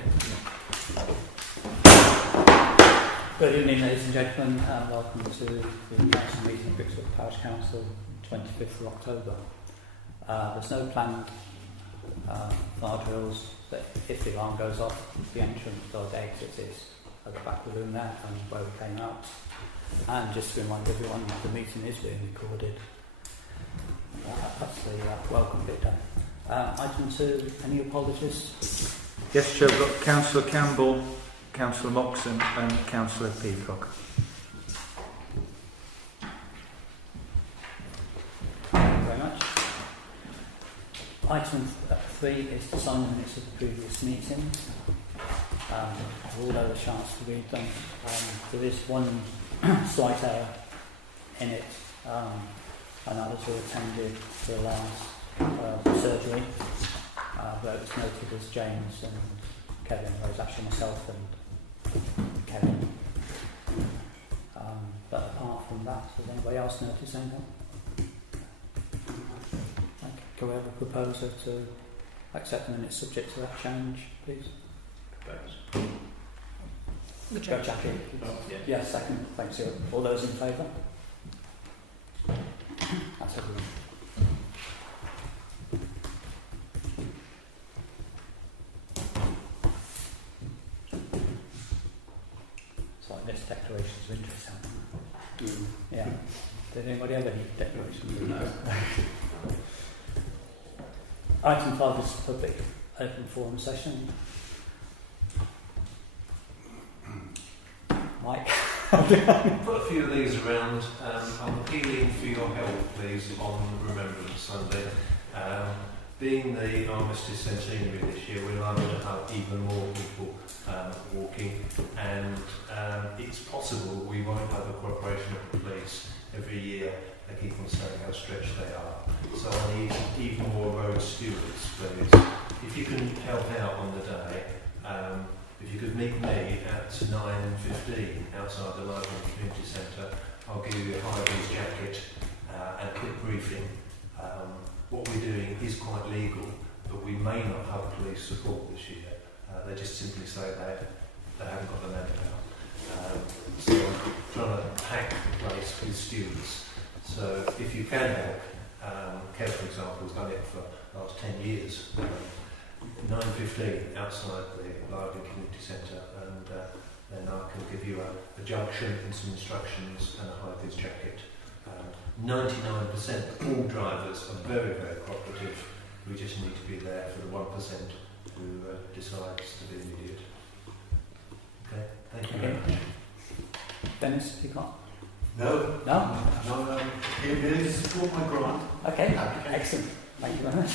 Okay. Good evening, ladies and gentlemen, and welcome to the council meeting of Brixton Parish Council, 25th of October. There's no planned fire drills, but if the alarm goes off, the entrance or the exit is at the back of the room there and where we came out. And just to remind everyone, the meeting is being recorded. That's the welcome bit done. Item 2, any apologies? Yes, Chair, we've got Councillor Campbell, Councillor Moxon and Councillor Peacock. Thank you very much. Item 3 is to sign the minutes of the previous meeting. I've all had a chance to read them. There is one slight error in it, and that was who attended the last surgery, where it was noted as James and Kevin, whereas actually myself and Kevin. But apart from that, has anybody else noticed anything? Okay. Can we have a proposer to accept the minutes subject to that change, please? Go Jackie. Yeah, second. Thanks. All those in favour? That's everyone. It's like this declarations of interest, haven't they? Yeah. Did anybody have any declarations of interest? Item 5 is public open forum session. Mike? Put a few of these around. I'm appealing for your help, please, on Remembrance Sunday. Being the Armistice Centenary this year, we're likely to have even more people walking, and it's possible we won't have the cooperation of the police every year. They keep on saying how stretched they are. So I need even more road stewards, please. If you can help out on the day, if you could meet me at 9:15 outside the Library and Community Centre, I'll give you a high-vis jacket and a quick briefing. What we're doing is quite legal, but we may not have police support this year. They just simply say they haven't got the manpower. So I'm trying to pack the place with stewards. So if you can help, Kev, for example, has done it for the last 10 years. 9:15 outside the Library Community Centre, and then I can give you a junction and some instructions and a high-vis jacket. 99% all drivers are very, very cooperative. We just need to be there for the 1% who decides to be an idiot. Okay, thank you very much. Dennis, you got? No. No? No, it is support my grant. Okay, excellent. Thank you very much.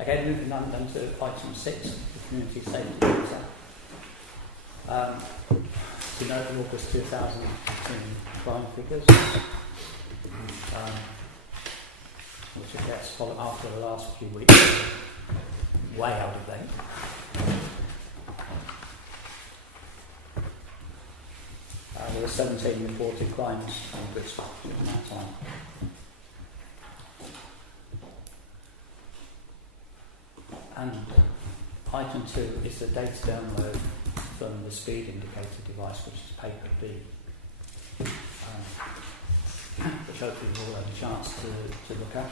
Okay, moving on then to item 6, the community safety officer. To note the August 2018 crime figures, which I guess followed after the last few weeks, way out of date. There were 17 reported crimes on Bristol during that time. And item 2 is the data download from the speed indicator device, which is paper B, which hopefully you've all had a chance to look at.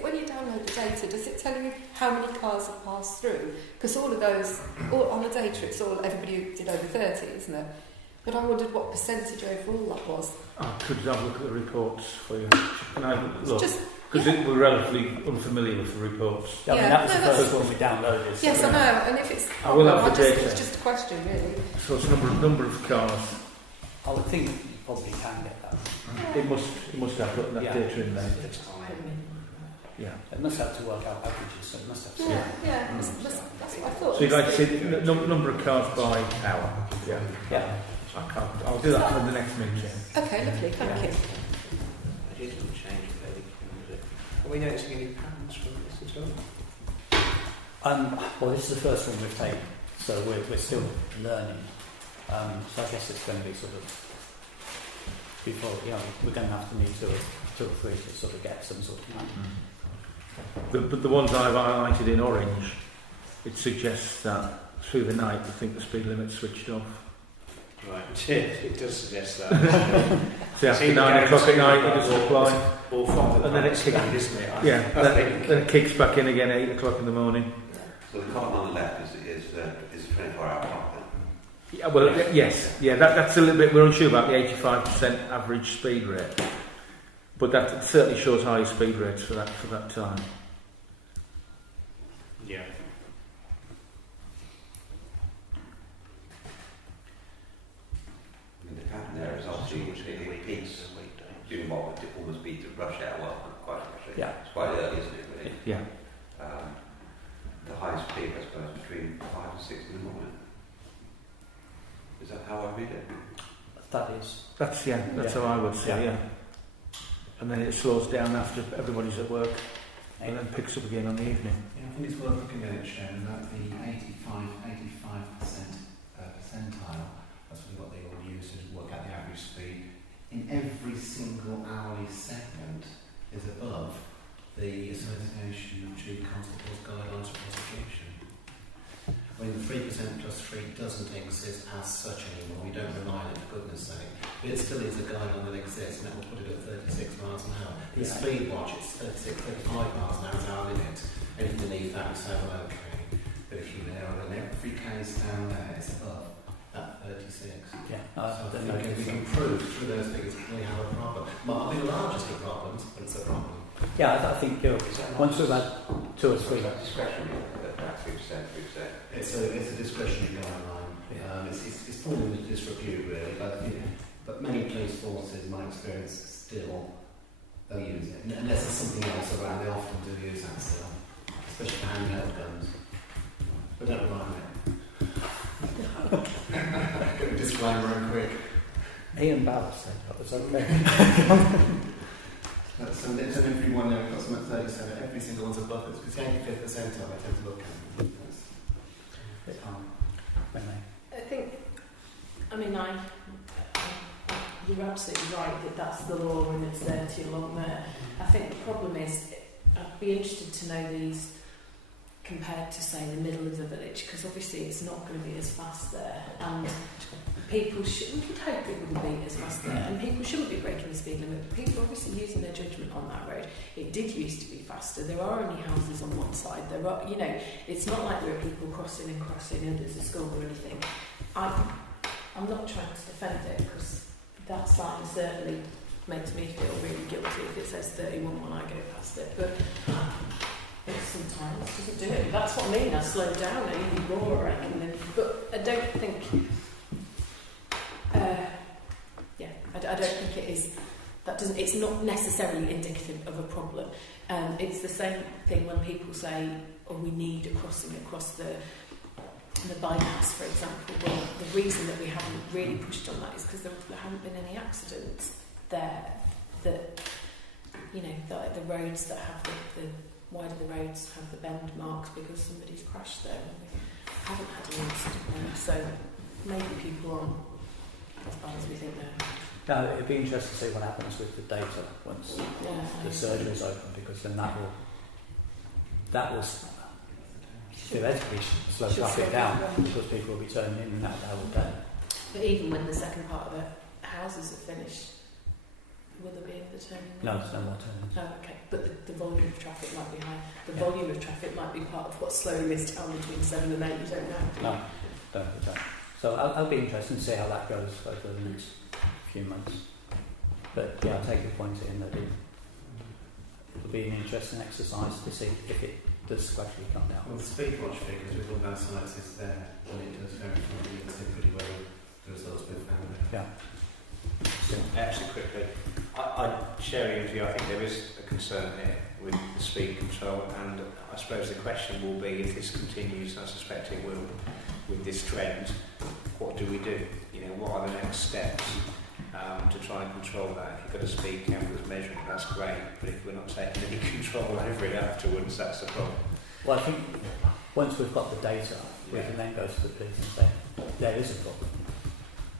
When you download the data, does it tell you how many cars have passed through? Because all of those, on the data, it's all everybody who did over 30, isn't it? But I wondered what percentage overall that was. I could have a look at the reports for you. Can I have a look? Because we're relatively unfamiliar with the reports. Yeah, I mean, that was the first one we downloaded. So yes, I know, and if it's... I will have the data. It's just a question, really. So it's number of cars. I would think you probably can get that. Yeah. It must have put that data in there. Yeah. It must have to work out averages, so it must have to... That's what I thought. So you'd like to see number of cars by hour? Yeah. Yeah. I can't. I'll do that for the next meeting. Okay, lovely, thank you. I did not change it. Are we noticing any patterns from this at all? Well, this is the first one we've taken, so we're still learning. So I guess it's going to be sort of before, we're going to have to need two or three to sort of get some sort of plan. But the ones I've highlighted in orange, it suggests that through the night, I think the speed limit's switched off. Right, it does suggest that. So after 9 o'clock at night, it doesn't apply. Or from the And then it speed, kicks, isn't it? then it kicks back in again at 8 o'clock in the morning. So the column on the left is a 24-hour clock then? Yeah, well, yes, that's a little bit. We're unsure about the 85% average speed rate, but that certainly shows high speed rates for that time. Yeah. I mean, the pattern there is obviously it peaks during what would almost be the rush hour. Well, not quite rush hour. Yeah. It's quite early, isn't it? Really? Yeah. The highest peak, I suppose, between 5 and 6 in the morning. Is that how I read it? That's how I would say. Yeah. And then it slows down after everybody's at work, and then picks up again on the evening. Yeah, I think it's worth looking at it, Sharon, that the 85% percentile, that's really what they all use to work out the average speed, in every single hourly segment is above the Association of Chief Constables Guidelines for Prosecution. I mean, the 3% plus 3 doesn't exist as such anymore. We don't rely on it, for goodness sake. But it still is a guideline that exists, and that will put it at 36 miles an hour. The speed watch, it's 36, 35 miles an hour is our limit. Anything beneath that, we say, well, okay. But if you narrow in every case down there, it's above that 36. Yeah. So I think we can prove through those figures we have a problem. Might be the largest of problems, but it's a problem. Yeah, I think once we've had 2 or 3. Discretionary, that 3%. It's a discretionary guideline. It's falling into disrepute really, but many police forces, in my experience, still they'll use it. Unless there's something else around, they often do use that still, especially for handheld guns. But don't rely on it. Get a disclaimer real quick. Ian Ballard said that was okay. That's every one there, we've got some at 37, every single one's above it, because the 85th percentile I tend to look at. I think, you're absolutely right that that's the law and it's there too long there. I think the problem is, I'd be interested to know these compared to, say, the middle of the village, because obviously it's not going to be as fast there, and we would hope it wouldn't be as fast there, and people shouldn't be breaking the speed limit, but people are obviously using their judgment on that road. It did used to be faster. There are only houses on one side. There are, it's not like there are people crossing and there's a school or anything. I'm not trying to defend it, because that sign certainly makes me feel really guilty if it says 31 when I go past it, but it sometimes doesn't do it. That's what I mean. I slow down and even more, I reckon. But I don't think. I don't think it is. That doesn't. It's not necessarily indicative of a problem. It's the same thing when people say, "Oh, we need a crossing across the bypass," for example. Well, the reason that we haven't really pushed on that is because there haven't been any accidents there. That the roads that have the wider the roads have the bend marks because somebody's crashed there, and we haven't had an incident there. So maybe people aren't as bad as we think they're. Now, it'd be interesting to see what happens with the data once the surgery is open, because then that will theoretically slow traffic down, because people will be turning in and out the whole day. But even when the second part of the houses are finished, will there be any turning? No, there's no more turning. Oh, okay. But the volume of traffic might be high. The volume of traffic might be part of what's slowing this down between 7 and 8. You don't know. No, don't. So I'll be interested to see how that goes over the next few months. But yeah, I'll take your point in that it'll be an interesting exercise to see if it does gradually come down. Well, the speed watch figures with all our sites is there, and it does verify it pretty well the results we've found there. Yeah. Actually, quickly, I share your view. I think there is a concern here with the speed control, and I suppose the question will be, if this continues, I suspect it will, with this trend, what do we do? What are the next steps to try and control that? If you've got a speed camera that's measuring, that's great, but if we're not taking any control over it afterwards, that's the problem. Well, I think once we've got the data, we can then go to the police and say, there is a problem,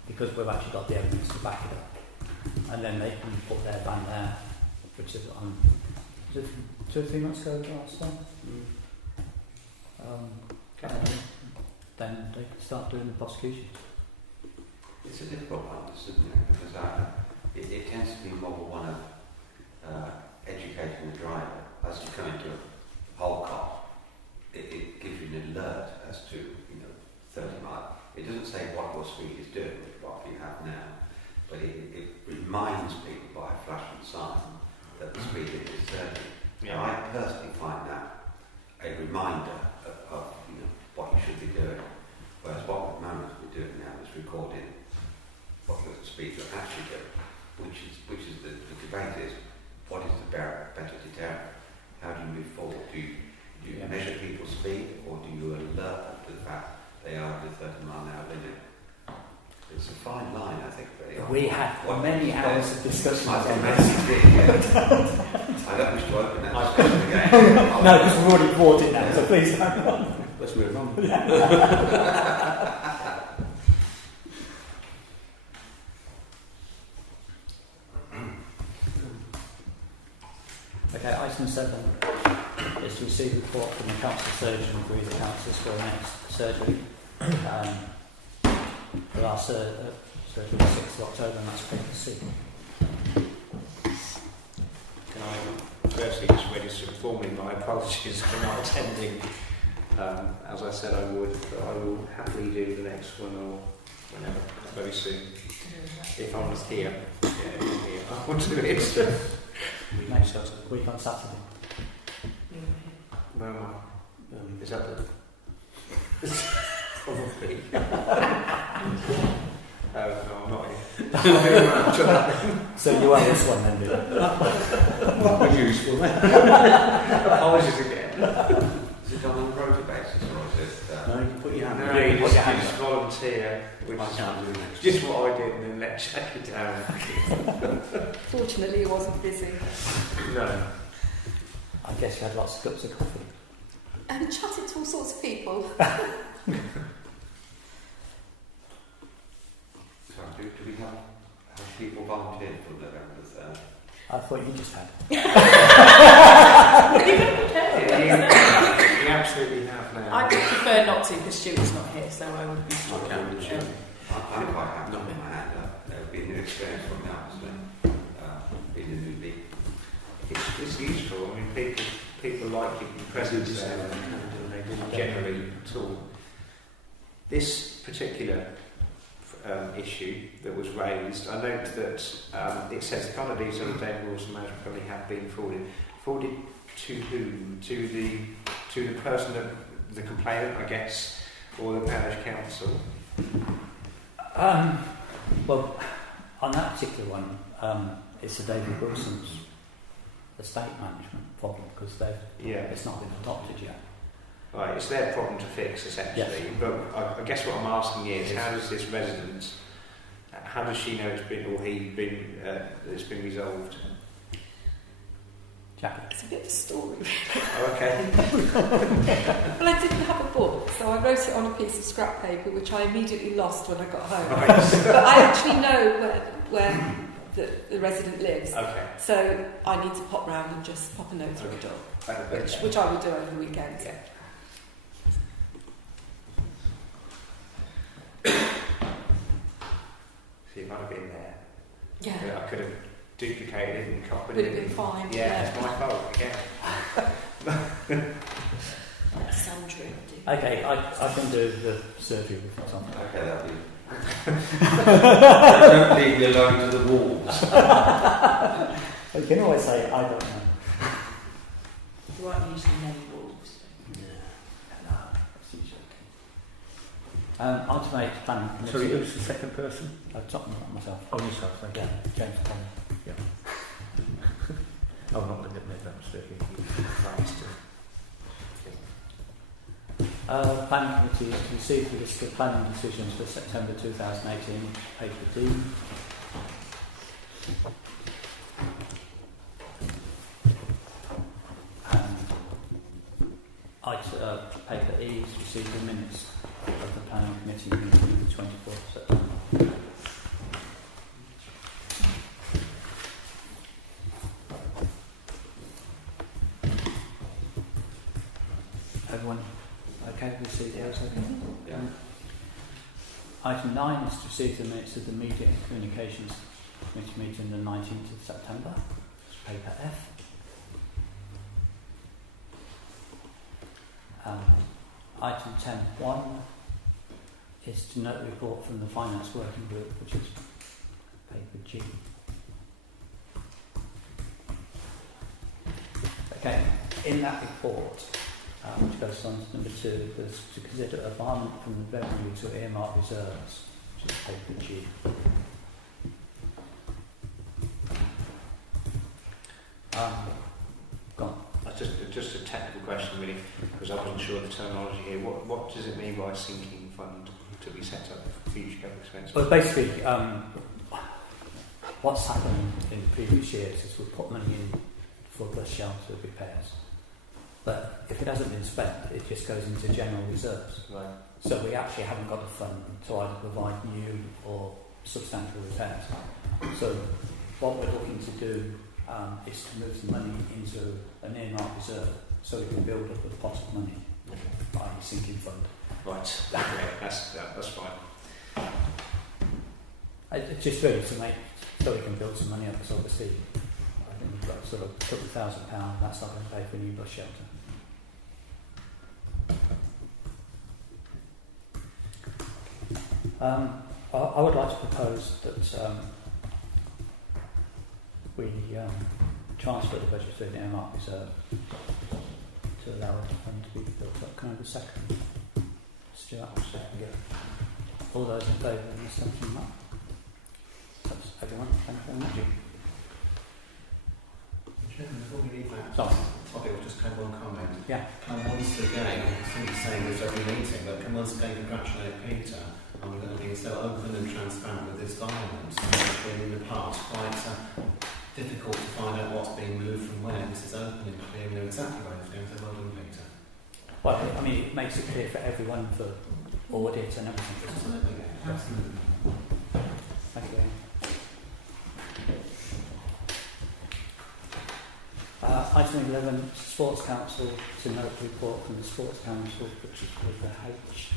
because we've actually got the evidence to back it up. and then they can put their van there, which is on 2 or 3 months ago last time. Then they can start doing the prosecution. It's a difficult one, isn't it? Because it tends to be more one of educating the driver as you come into a whole cop. It gives you an alert as to 30 miles. It doesn't say what your speed is doing, what you have now, but it reminds people by a flashing sign that the speed limit is 30. Yeah. Now, I personally find that a reminder of what you should be doing. Whereas what we're doing now is recording what your speed you're actually doing, which is the debate is what is the better deterrent? How do you move forward? Do you measure people's speed, or do you alert them to the fact they are at the 30-mile-an-hour limit? It's a fine line, I think. We had many hours of discussion on this. I don't wish to open that discussion again. No, because we've already bought it now, so please carry on. Let's move on. Okay, item 7 is to receive a report from the council surgeon and agree the councils for the next surgery. For our surgery on the 6th of October, and that's paper C. Can I firstly just register formally my apologies for not attending? As I said I would, but I will happily do the next one or whenever, very soon. If I'm not here, if I'm here, I will do it. Next week on Saturday. Where am I? Is that the... Probably. No, I'm not here. So you are this one then, do you? That was useful. Apologies again. Is it done on a rota basis, or is it... No, you can put your hand No, up. you Put your hand just up. volunteer, which I can't do next. is just what I did, and then let check it down. Fortunately, he wasn't busy. No. I guess you had lots of cups of coffee. And chatted to all sorts of people. So do we have people volunteered for November the 3rd? I thought you just had. We absolutely have now. I would prefer not to because Stuart's not here, so I would be I struggling. can, sure. I'm quite happy to put my hand up. It would be a new experience for me, obviously. Being a newbie. It's useful. I mean, people like keeping presence there, and they didn't generally at all. This particular issue that was raised, I note that it says the content details of the David Wilson Management Company have been forwarded. Forwarded to whom? To the person, the complainant, I guess, or the parish council? Well, on that particular one, it's the David Wilson's estate management problem because it's not been adopted yet. Right, it's their problem to fix essentially. Yes. But I guess what I'm asking is, how does this resident? How does she know it's been, or it's been resolved? Jackie. It's a bit of a story. Oh, okay. Well, I didn't have a book, so I wrote it on a piece of scrap paper, which I immediately lost when I got home. Right. But I actually know where the resident lives, Okay. so I need to pop round and just pop a note through a door, which I will do over the weekend. Yeah. See, if I'd have been there, Yeah, I could have duplicated it and copied would it. have been fine. Yeah, it's my fault again. Sandra. Okay, I can do the surgery with what's on. Okay, that'll be... Don't leave me alone to the wolves. You can always say, I don't know. There aren't usually many wolves. No, that's usually okay. Item 8, planning committee. Sorry, who's the second person? I've talked about myself. Oh, yourself, thank you. Yeah, James Conley. I'm not going to make that mistake. Planning committee has received the list of planning decisions for September 2018, paper D. And paper E has received the minutes of the planning committee meeting the 24th of September. everyone okay with CDOs? Okay. Yeah. Item 9 is to receive the minutes of the Media and Communications Committee meeting the 19th of September. It's paper F. Item 10.1 is to note the report from the Finance Working Group, which is paper G. Okay, in that report, which goes on to number 2, there's to consider a availment from the revenue to earmark reserves, which is paper G. Just a technical question, really, because I wasn't sure of the terminology here. What does it mean by sinking fund to be set up for future capital expenses? Well, basically, what's happened in previous years is we've put money in for bus shelter repairs, but if it hasn't been spent, it just goes into general reserves. Right. So we actually haven't got a fund to either provide new or substantial repairs. So what we're looking to do is to move the money into an earmark reserve so we can build up a pot of money by sinking fund. Right. Okay. That's fine. It's just really to make so we can build some money up, because obviously I think we've got sort of a couple of £1,000, that's not going to pay for a new bus shelter. I would like to propose that we transfer the budget to an earmark reserve to allow the fund to be built up. Can I have a second? Stuart, second. Yeah. All those in favour of the assumption, Mark? That's everyone. Thank you very much. Chairman, before we leave that Sorry. topic, I'll just have one comment. Yeah. Can once again, I think you're saying this every meeting, but can once again congratulate Peter on being so open and transparent with this violence. It's been in the past quite difficult to find out what's being moved from where. This is open and clear, we know exactly where it's going, so well done, Peter. Well, I mean, it makes it clear for everyone for audit and everything. Absolutely, absolutely. Thank you. Item 11, Sports Council, to note the report from the Sports Council, which is with the H.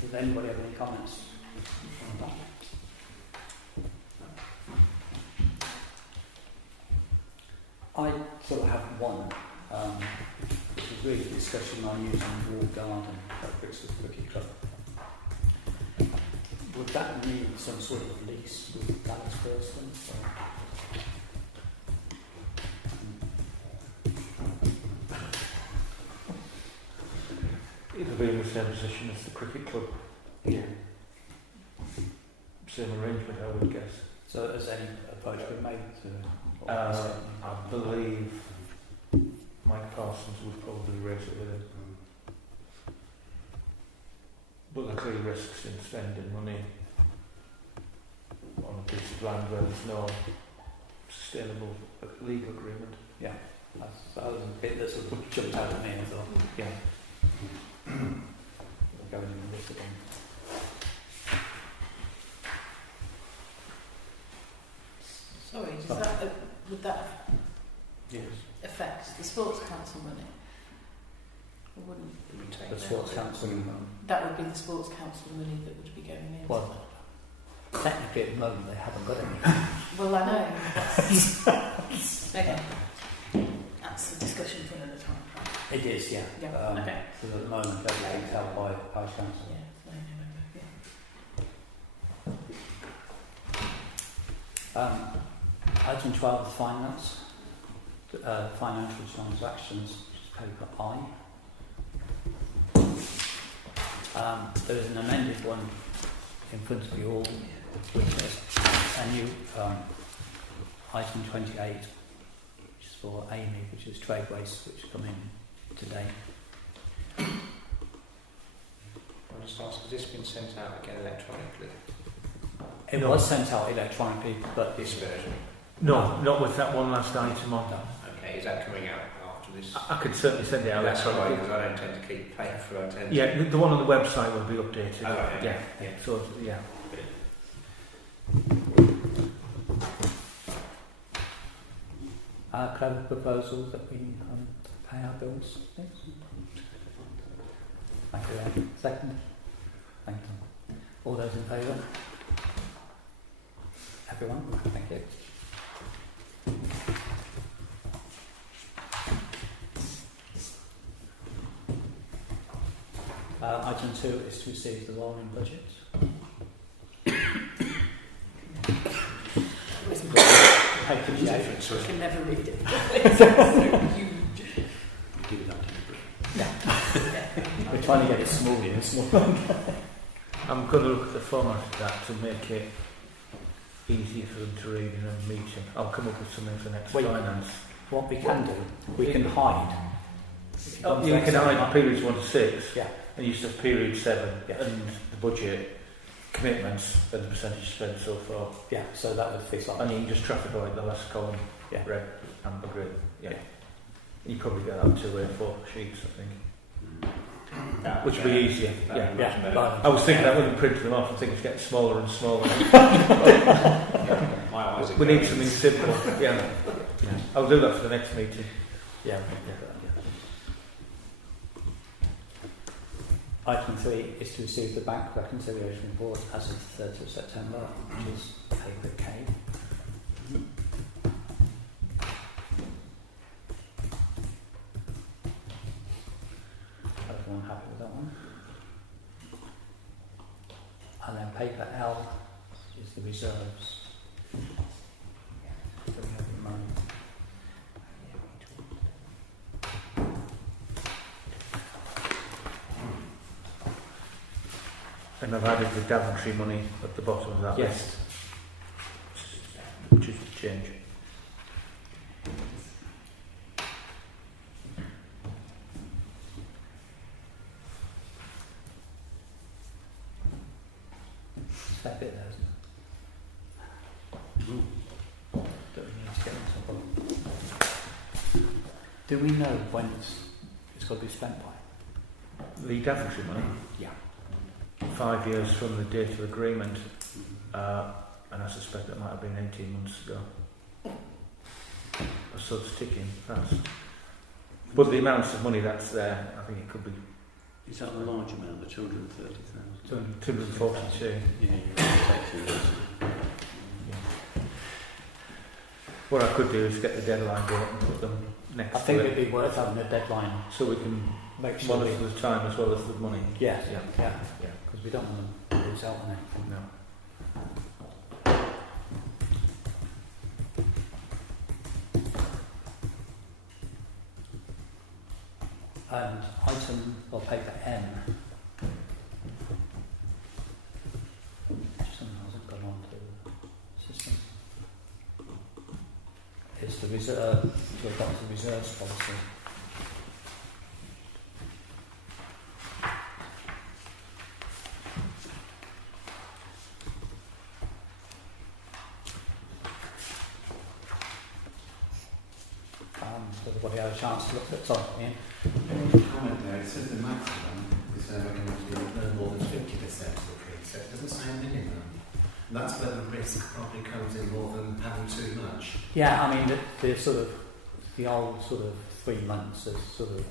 Does anybody have any comments on that? I sort of have one, which is really a discussion on using wall garden at Brixton Cricket Club. Would that need some sort of lease with Dallas Thurston? It'll be in the same position as the cricket club. Yeah. Same arrangement, I would guess. So has any approach been made to... I believe Mike Parsons would probably raise it with him. But there are clear risks in spending money on a piece of land where there's no sustainable legal agreement. Yeah, that was a bit that sort of jumped out at me and I thought, yeah. We're going in this again. Sorry, would that Yes. affect the sports council money? Or wouldn't We take The that. Sports Council. that would be the sports council money that would be going in? Well, technically at the moment they haven't got any. Well, I know. Okay. That's a discussion for another time. It is, yeah. Yeah, okay. So at the moment everything's held by Parish Council. Yeah, no, yeah. Item 12 is finance. Financial transactions, which is paper I. There is an amended one in front of you all, which is a new item 28, which is for Amy, which is trade waste, which come in today. I'll just ask, has this been sent out again electronically? It No. was sent out electronically, but This version? No, not with that one last item on. Okay, is that coming out after this? I could certainly send it out. That's all right, because I don't tend to keep paper. I tend Yeah, the one on the website will be updated. Oh, right, yeah. yeah. So, yeah. Could I have a proposal that we pay our bills? Yes. Thank you, Ed. Second? Thank you. All those in favour? Everyone? Thank you. Item 2 is to receive the rolling budget. I can never read it. We're trying to get it small and small. I'm going to look at the format of that to make it easier for them to read in a meeting. I'll come up with something for next finance. What we can do, we can hide. You can hide periods 1 to 6. Yeah. And you used to have period 7 Yeah. and the budget commitments and the percentage spent so far. Yeah, so that would fit on. And you can just traffic light the last column, Yeah. red, amber, green. Yeah. Yeah. You probably get out 2 A4 sheets, I think. Which would be easier. Yeah. I was thinking that when we printed them off, I think it's getting smaller and smaller. My eyes are We need going. something simple. Yeah. I'll do that for the next meeting. Yeah. Item 3 is to receive the bank reconciliation report as of the 30th of September, which is paper K. Everyone happy with that one? And then paper L is the reserves. So we have the money. And I've added the Daventry money at the bottom of that Yes. list, which is a change. It's that bit there, isn't it? Don't we need to get into it? Do we know when it's got to be spent by? The Daventry money? Yeah. 5 years from the date of agreement, and I suspect that might have been 18 months ago. So it's ticking fast. But the amounts of money that's there, I think it could be Is that a large amount, the 230,000? 242. Yeah, you take 2 years. What I could do is get the deadline date and put them next I think to it'd it, be worth having a deadline. so we can Make sure we, monitor the time as well as the money. yeah, Yeah. yeah, because we don't want to lose out on anything. No. And item or paper M. Something hasn't gone on to the system. It's the reserve to adopt the reserves policy. Has everybody had a chance to look at it? Ian? Comment there, it says the maximum reserve recommended to be no more than 50% of the pre-set. It doesn't say a minimum. And that's where the risk probably comes in more than having too much. Yeah, I mean the sort of the old sort of 3 months has sort of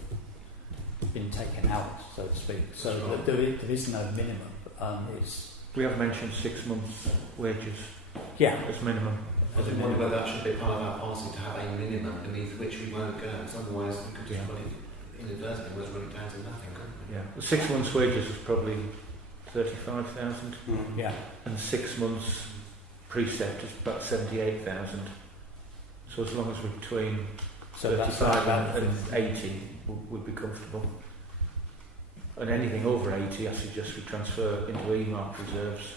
been taken out, so to speak. So Right. there is no minimum. It's We have mentioned 6 months' wages yeah. as minimum. I just wonder whether that should be part of our policy to have a minimum beneath which we won't go. Because otherwise we could just put it inadvertently, we'll run it down to nothing, couldn't we? Yeah. The 6 months' wages is probably 35,000, Yeah, and 6 months' precept is about 78,000. So as long as we're between so that's 35 about and 80, would be comfortable. And anything over 80, I suggest we transfer into earmarked reserves.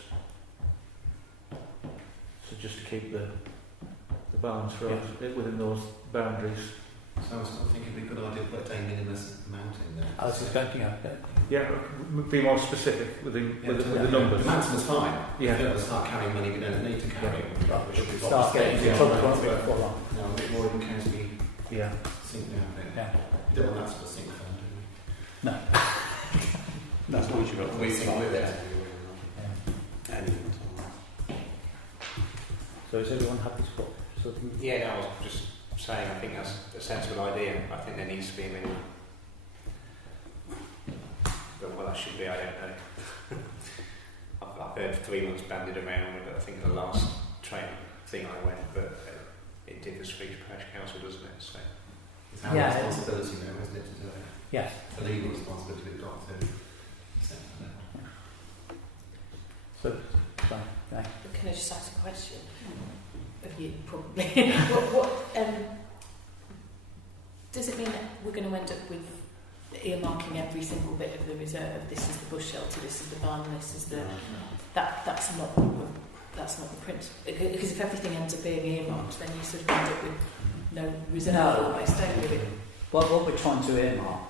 So just to keep the balance right within those boundaries. So I was thinking it'd be a good idea to put a minimum amount in there. I was just going to go. Yeah, be more specific with the numbers. The maximum's fine. Yeah. We don't start carrying money we don't need to carry. Right, We should be start getting Yeah. trouble won't we, before long. No, a bit more in case we Yeah. sink down a bit. Yeah. We don't want that sort of sink fund, do we? No. That's what you've got to We sink with it. So is everyone happy to put sort of Yeah, no, I was just saying, I think that's a sensible idea. I think there needs to be a minimum. But what that should be, I don't know. I've heard 3 months banded around, but I think the last training thing I went, but it did the speech parish council, doesn't it? So It's our Yeah, responsibility now, isn't it, to do it? Yes. The legal responsibility we've got to set that up. So, okay. Can I just ask a question? Of you, probably. what does it mean that we're going to end up with earmarking every single bit of the reserve? This is the bush shelter, this is the barn, this is the... That's not the principle. Because if everything ends up being earmarked, then you sort of end up with no reserve almost, don't you? What we're trying to earmark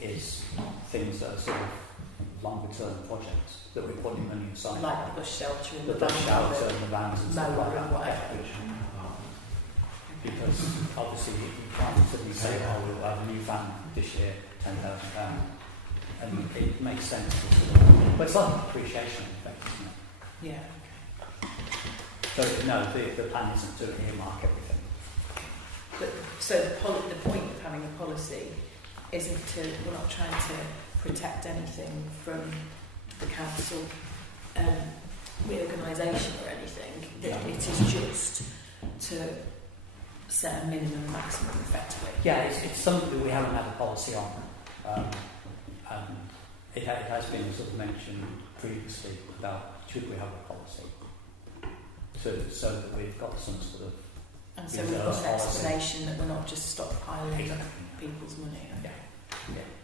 is things that are sort of longer term projects that we're putting money aside. Like the bush shelter and the bush shelter and the vans and stuff like that. whatever. Because obviously you can't suddenly say, oh, we'll have a new van this year, £10,000. And it makes sense to sort of, but it's like an appreciation effect, isn't it? Yeah. So no, the plan isn't to earmark everything. But so the point of having a policy isn't we're not trying to protect anything from the council reorganisation or anything. It is just to set a minimum and maximum effectively. Yeah, it's something that we haven't had a policy on. It has been sort of mentioned previously about should we have a policy, so that we've got some sort of. And so we've got an explanation that we're not just stockpiling people's money. Yeah.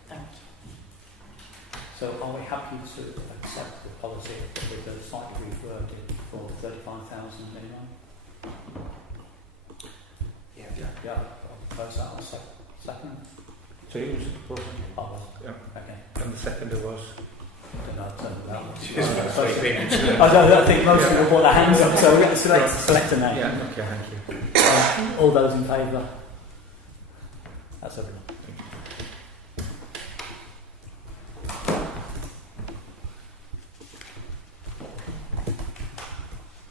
Thank you. So are we happy to accept the policy with a slightly reworded for 35,000 minimum? Yeah. Yeah. I'll propose that on second. So it was a proposal. Oh, well, Yeah. okay. And the seconder was. I don't know. I don't know. Just about 3 opinions. I think most people put their hands up, so we're going to select a name. Yeah, okay, thank you. All those in favour? That's everyone.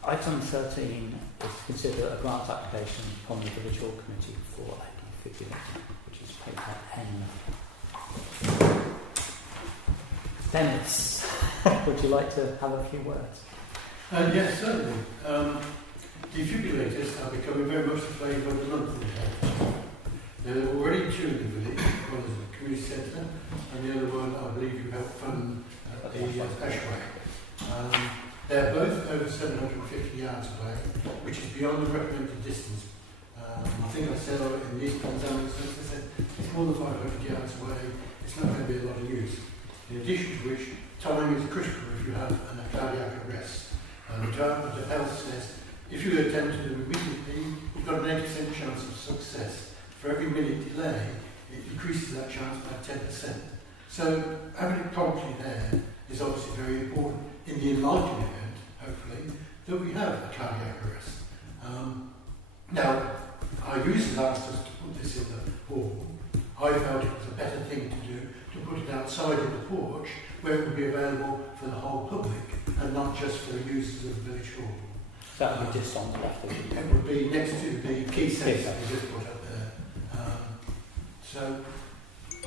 Item 13 is to consider a grant application from the Village Hall Committee for a fitting, which is paper N. Dennis, would you like to have a few words? Yes, certainly. Defibrillators are becoming very much the flavour of the month in town. There are already 2 in the village, one is the community centre, and the other one I believe you helped fund at the Ashway. They're both over 750 yards away, which is beyond the recommended distance. I think I said in the Eastbourne Ambulance Service, I said it's more than 500 yards away, it's not going to be a lot of use. In addition to which, timing is critical if you have a cardiac arrest. The Department of Health says if you attempt to do immediately, you've got an 80% chance of success. For every minute delay, it decreases that chance by 10%. So having it promptly there is obviously very important in the unlikely event, hopefully, that we have a cardiac arrest. Now, our users asked us to put this in the hall. I felt it was a better thing to do to put it outside in the porch where it would be available for the whole public and not just for the users of the village hall. That would be just on the left of the It would be next to the key safe that we just put up there. So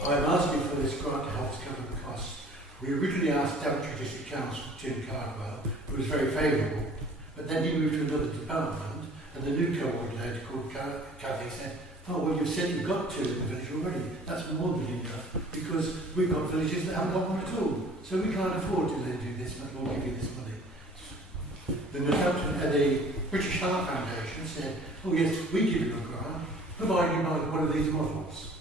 I'm asking for this grant to help us cover the costs. We originally asked Daventry District Council, Tim Cardwell, who was very favourable, but then he moved to another department, and the new coordinator called Kathy said, oh, well, you've said you've got 2 in the village already. That's more than enough, because we've got villages that haven't got one at all. So we can't afford to then do this, but we'll give you this money. The British Heart Foundation said, oh yes, we give you a grant, provided you buy one of these models.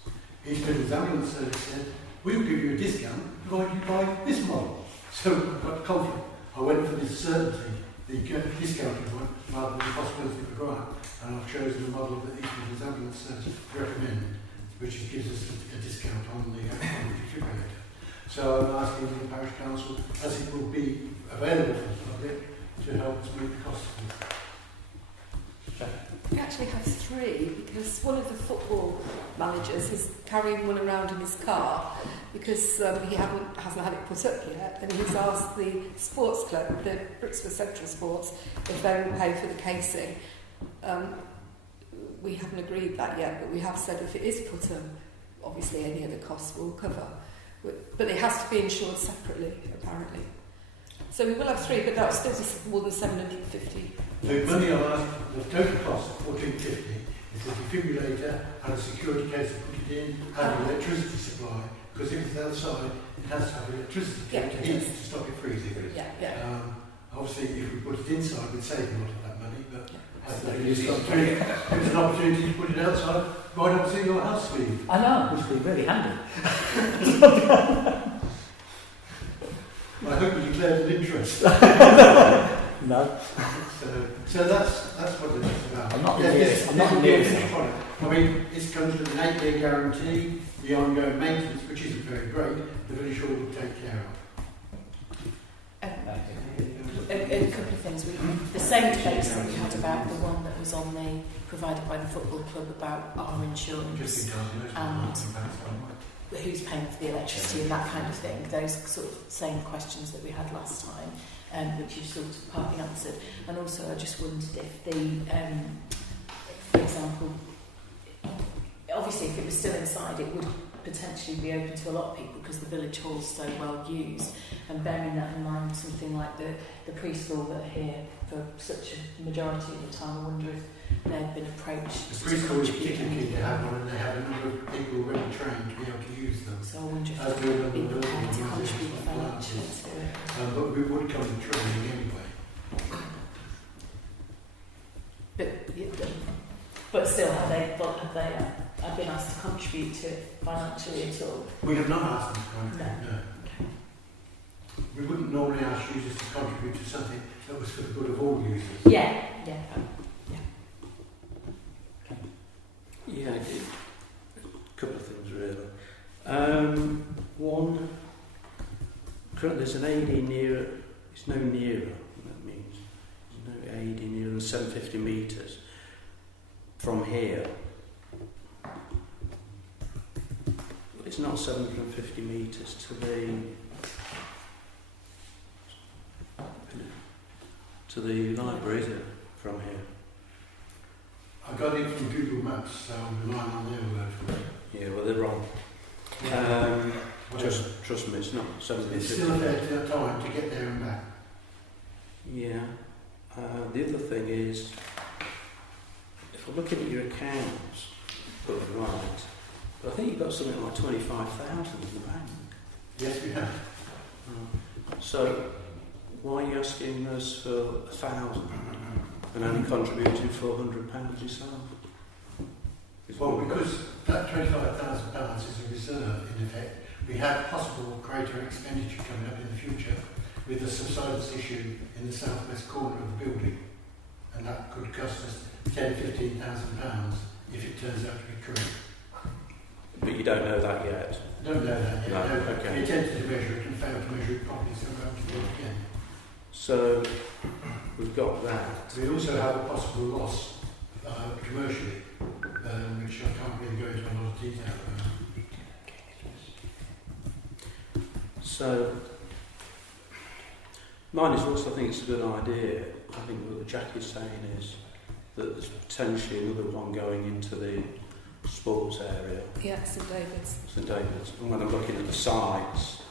East Midlands Ambulance Service said, we'll give you a discount, provided you buy this model. So I got confident. I went for this certainty, the discounted one, rather than the possibility of a grant. And I've chosen the model that East Midlands Ambulance Service recommend, which gives us a discount on the defibrillator. So I'm asking the parish council, as it will be available for the public, to help us meet the cost of this. We actually have 3 because one of the football managers is carrying one around in his car because he hasn't had it put up yet, and he's asked the sports club, the Brixton Central Sports, if they will pay for the casing. we haven't agreed that yet, but we have said if it is put obviously any other costs will cover. But it has to be insured separately, apparently. So we will have 3, but that'll still be more than 750. The money I'm asking, the total cost of 1450 is the defibrillator and a security case to put it in and the electricity supply, because if it's outside, it has to have electricity to heat to stop it freezing. Obviously, if we put it inside, we'd save a lot of that money, but if there's an opportunity to put it outside, why not see your house, Steve? I know, which would be really handy. I hope you declared an interest. No. So that's what it's about. I'm not near product. I mean, this comes with an 8-year guarantee, the ongoing maintenance, which isn't very great, but very sure will take care of. A couple of things. The same debates that we had about the one that was on the provided by the football club about our insurance and who's paying for the electricity and that kind of thing. Those sort of same questions that we had last time, which you sort of partly answered. And also, I just wondered if for example, obviously, if it was still inside, it would potentially be open to a lot of people because the village hall's so well used. And bearing that in mind, something like the preschool that are here for such a majority of the time, I wonder if they've been approached. The preschool is particularly key to have one, and they have a number of people already trained to be able to use them. So I wonder if As do a number people of want to other contribute financially to it. But we would come to training anyway. But still, have they been asked to contribute to it financially at all? We have not asked them to contribute, no. Okay. We wouldn't normally ask users to contribute to something that was for the good of all users. Yeah. Yeah, a couple of things really. One, currently there's an AD nearer, it's no nearer, that means there's no AD nearer than 750 metres from here. It's not 750 metres to the library, is it, from here? I got it from Google Maps, so I'm relying on their word for it. Yeah, well, they're wrong. Trust me, it's not 750. It's still a fair time to get there and back. Yeah. The other thing is, if I'm looking at your accounts, put it right, but I think you've got something like 25,000 in the bank. Yes, we have. So, why are you asking us for 1,000 and only contributing £400 yourself? Well, because that £25,000 is a reserve, in effect. We have possible greater expenditure coming up in the future with the subsidence issue in the southwest corner of the building. And that could cost us £10,000 to £15,000 if it turns out to be correct. But you don't know that yet? Don't know that yet. No, No. okay. We attempted to measure it and failed to measure it properly, so we're going to do it again. So, we've got that. We also have a possible loss commercially, which I can't really go into a lot of detail about. So, mine is also, I think it's a good idea. I think what Jack is saying is that there's potentially another one going into the sports area. Yeah, St David's. St David's. And when I'm looking at the sites,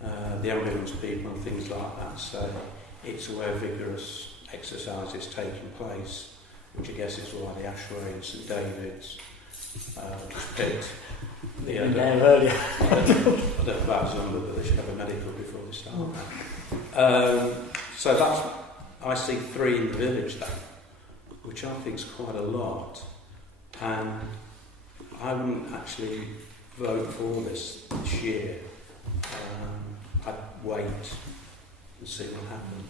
the ambulance people and things like that say it's where vigorous exercise is taking place, which I guess is why the Ashway and St David's picked. There earlier. I don't know about Zumba, but they should have a medical before they start. So that's, I see 3 in the village then, which I think is quite a lot. And I wouldn't actually vote for this year. I'd wait and see what happens.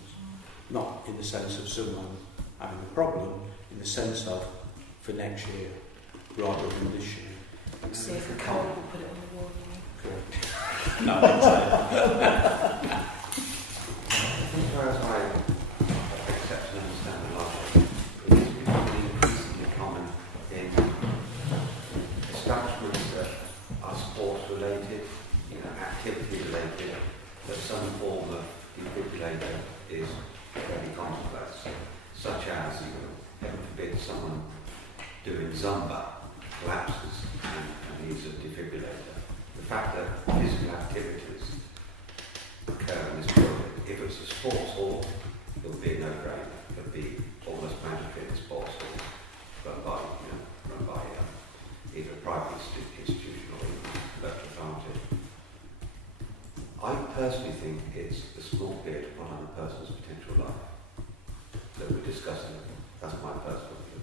Not in the sense of someone having a problem, in the sense of for next year, rather than this year. See if the code will put it on the wall. Correct. No, I didn't say that. As far as I accept and understand the logic, it's becoming increasingly common in establishments that are sports related, activity related, that some form of defibrillator is very commonplace, such as, heaven forbid, someone doing Zumba collapses and needs a defibrillator. The fact that physical activities occur in this building, if it's a sports hall, it would be a no-brainer. It would be almost mandatory in a sports hall run by either a private institution or local authority. I personally think it's a small bit on a person's potential life that we're discussing. That's my personal view.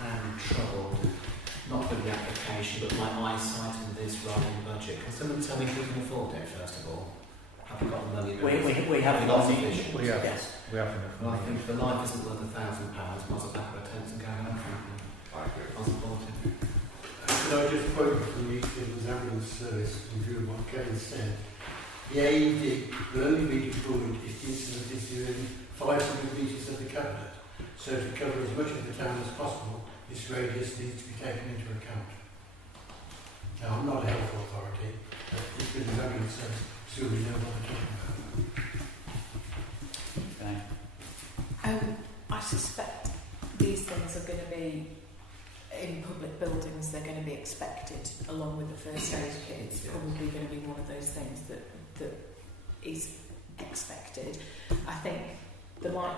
I'm troubled, not with the application, but my eyesight and this rolling budget. Can someone tell me if we can afford it, first of all? Have we got the money? We have got money. sufficient? We have. Yes. We have enough. Well, I think if the life isn't worth £1,000, might as well pack our tents and go home, frankly. I agree. I'll support it. Could I just quote from the Midlands Ambulance Service in view of what Kevin said? The AED will only be deployed if the incident is within 500 metres of the cabinet. So to cover as much of the town as possible, this radius needs to be taken into account. Now, I'm not a health authority, but this Midlands Ambulance Service still we know what we're talking about. Okay. I suspect these things are going to be in public buildings. They're going to be expected, along with the first aid kit. It's probably going to be one of those things that is expected. I think there might.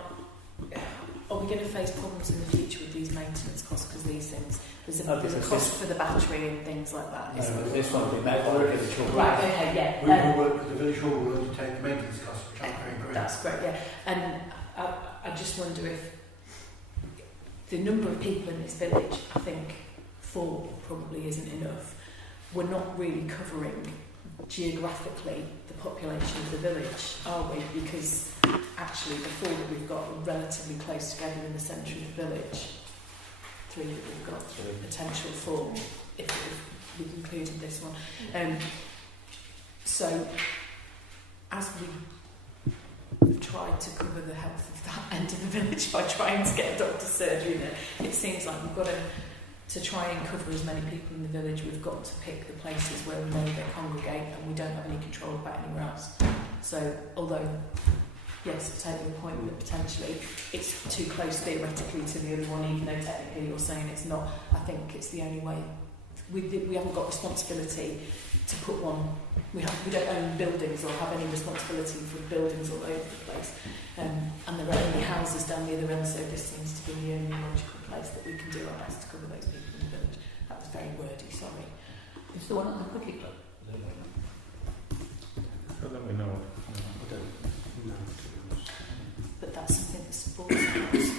Are we going to face problems in the future with these maintenance costs? Because these things, there's a cost for the battery and things like that. No, this one will be met by the village hall. Right. Okay. Yeah. We will work with the village hall, will undertake the maintenance costs, which I'm very great. That's great. Yeah. And I just wonder if the number of people in this village, I think 4 probably isn't enough. We're not really covering geographically the population of the village, are we? Because actually the 4 that we've got are relatively close together in the centre of the village. 3 that we've got, potential 4 if we've included this one. So as we've tried to cover the health of that end of the village by trying to get a doctor's surgery in it, it seems like we've got to try and cover as many people in the village. We've got to pick the places where we know they congregate and we don't have any control about anywhere else. So although, yes, I take your point that potentially it's too close theoretically to the other one, even though technically you're saying it's not, I think it's the only way. We haven't got responsibility to put one. We don't own buildings or have any responsibility for buildings all over the place. And there are only houses down the other end, so this seems to be the only logical place that we can do our best to cover those people in the village. That was very wordy, sorry. Is the one at the cookie club? So that we know. I don't know. But that's something the sports house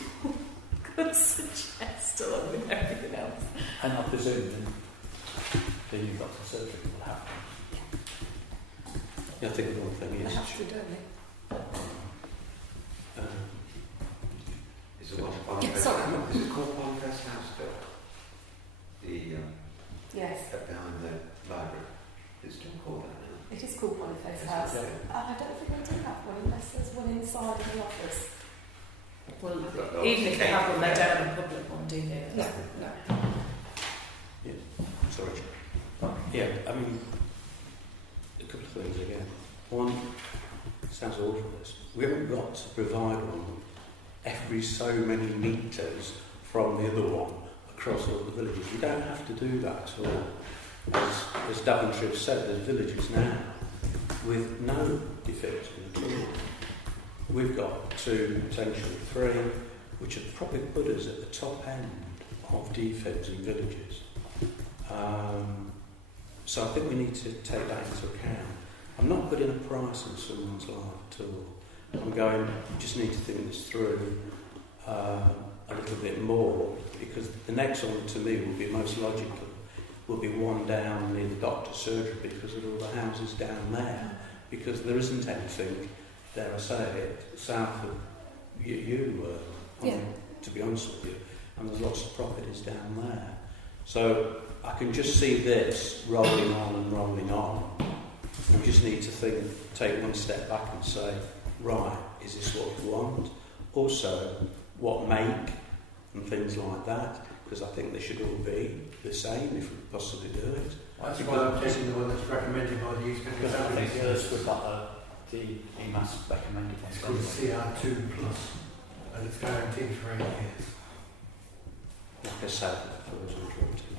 could suggest along with everything else. And I presume the new doctor's surgery will happen. Yeah, I think the one thing They is. have to, don't they? Is it one Yeah, sorry. Is it called Bonfest House still? The Yes. behind the library. It's still called that now. It is called Boniface House. Yeah. And I don't think I do have one unless there's one inside in the office. Well, But even if they have one, they don't have a public one, do they? No, no. Sorry. Yeah, I mean, a couple of things again. One, sounds awful, this. We haven't got to provide one every so many metres from the other one across all the villages. We don't have to do that at all. As Daventry have said, there's villages now with no defects at all. We've got 2, potentially 3, which would probably put us at the top end of defects in villages. So I think we need to take that into account. I'm not putting a price on someone's life at all. I'm going, you just need to think this through a little bit more, because the next one to me will be most logical, will be one down near the doctor's surgery because of all the houses down there, because there isn't anything, dare I say it, south of to be honest with you, and there's lots of properties down there. So I can just see this rolling on and rolling on. We just need to take one step back and say, right, is this what we want? Also, what make and things like that, because I think they should all be the same if we possibly do it. That's why I'm taking the one that's recommended by the East Because Midlands I think Ambulance the others Service. we've got the EMAS recommended It's ones. called CR2 Plus, and it's guaranteed for 8 years. Like I said, before I was interrupted,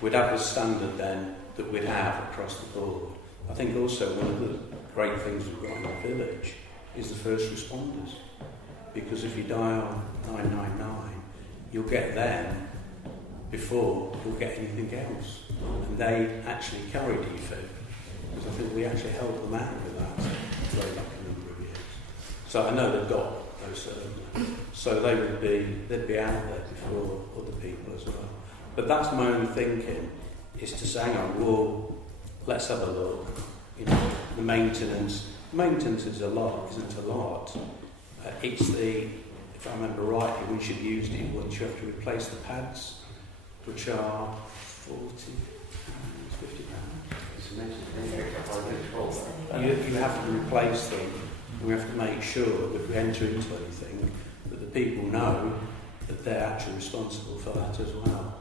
we'd have a standard then that we'd have across the board. I think also one of the great things we've got in our village is the first responders. Because if you dial 999, you'll get them before you'll get anything else. And they actually carry DFib. Because I think we actually helped them out with that way back a number of years. So I know they've got those certainly. So they'd be out there before other people as well. But that's my own thinking, is to say, hang on, well, let's have a look. You know, the maintenance is a lot, isn't a lot. It's if I remember rightly, when you've used it once, you have to replace the pads, which are £40, £50. You have to replace them, and we have to make sure that if we enter into anything, that the people know that they're actually responsible for that as well.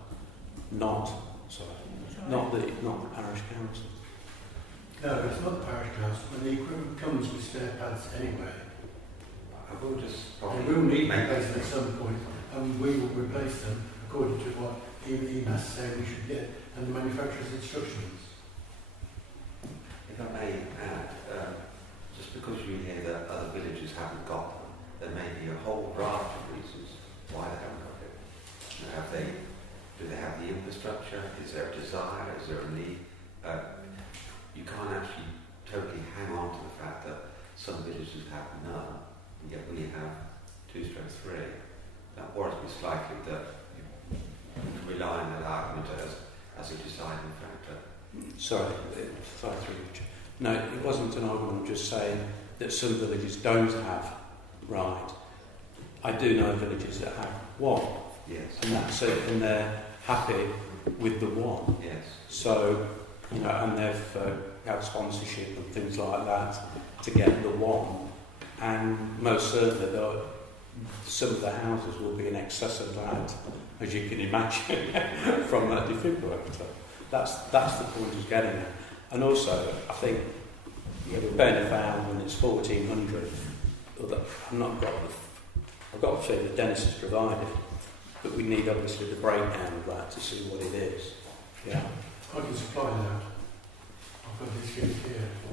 Not the parish council. No, it's not the parish council, and the equipment comes with stair pads anyway. I will just They will need replacing at some point, and we will replace them according to what EMAS say we should get, and the manufacturer's instructions. If I may add, just because you hear that other villages haven't got them, there may be a whole raft of reasons why they haven't got it. You know, do they have the infrastructure? Is there a desire? Is there a need? You can't actually totally hang on to the fact that some villages have none, and yet we have 2/3. That worries me slightly that you rely on that argument as a deciding factor. Sorry, no, it wasn't an argument. I'm just saying that some villages don't have right. I do know villages that have one, Yes. and that's it, and they're happy with the one. Yes. So, you know, and they've had sponsorship and things like that to get the one, and most certainly some of the houses will be in excess of that, as you can imagine, from that defibrillator. That's the point he's getting at. And also, I think, you know, Ben found when it's 1,400, I've got to say that Dennis has provided, but we need obviously the breakdown of that to see what it is. Yeah. I can supply that. I've got this here.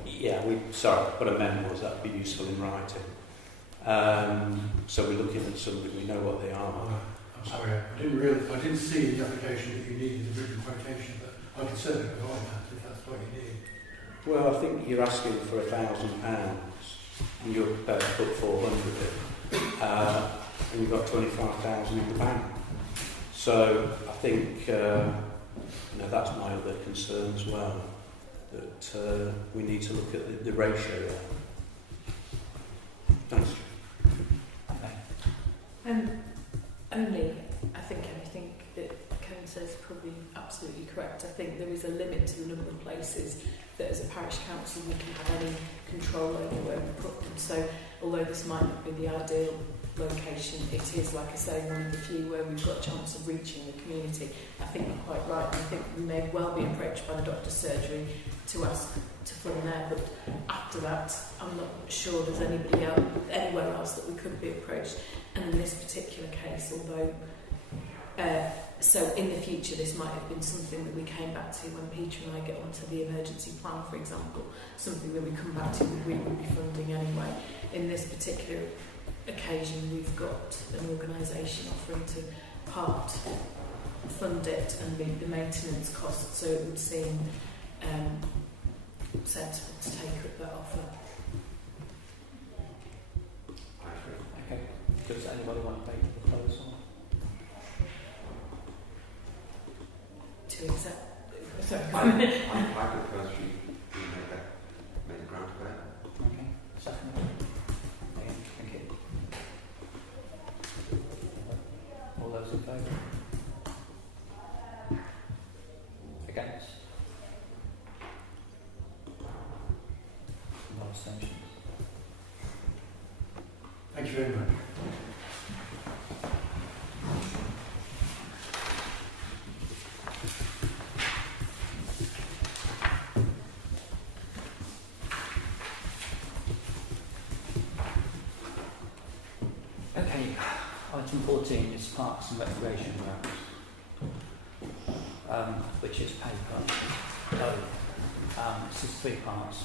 Yeah, what I meant was that would be useful in writing. So we're looking at something, we know what they are. I'm sorry, I didn't see in the application that you needed the written quotation, but I can certainly provide that if that's what you need. Well, I think you're asking for £1,000 and you're prepared to put 400 in, and you've got 25,000 in the bank. So I think that's my other concern as well, that we need to look at the ratio there. Thanks. Only, I think anything that Karen says is probably absolutely correct. I think there is a limit to the number of places that as a parish council we can have any control over where we put them. So although this might not be the ideal location, it is, like I say, one of the few where we've got a chance of reaching the community. I think you're quite right, and I think we may well be approached by the doctor's surgery to ask to fund there, but after that I'm not sure there's anywhere else that we could be approached. And in this particular case, although so in the future this might have been something that we came back to when Peter and I get onto the emergency plan, for example, something that we come back to we will be funding anyway. In this particular occasion we've got an organisation offering to part fund it and the maintenance costs, so it would seem sensible to take up that offer. Okay. Does anybody want to make a proposal? To accept. Sorry. I propose we make the grant available. Okay. Second. Okay. Thank you. All those in favour? Against? No abstentions. Thank you very much. Item 14 is Parks and Recreation Grounds, which is paper. So, this is 3 parts.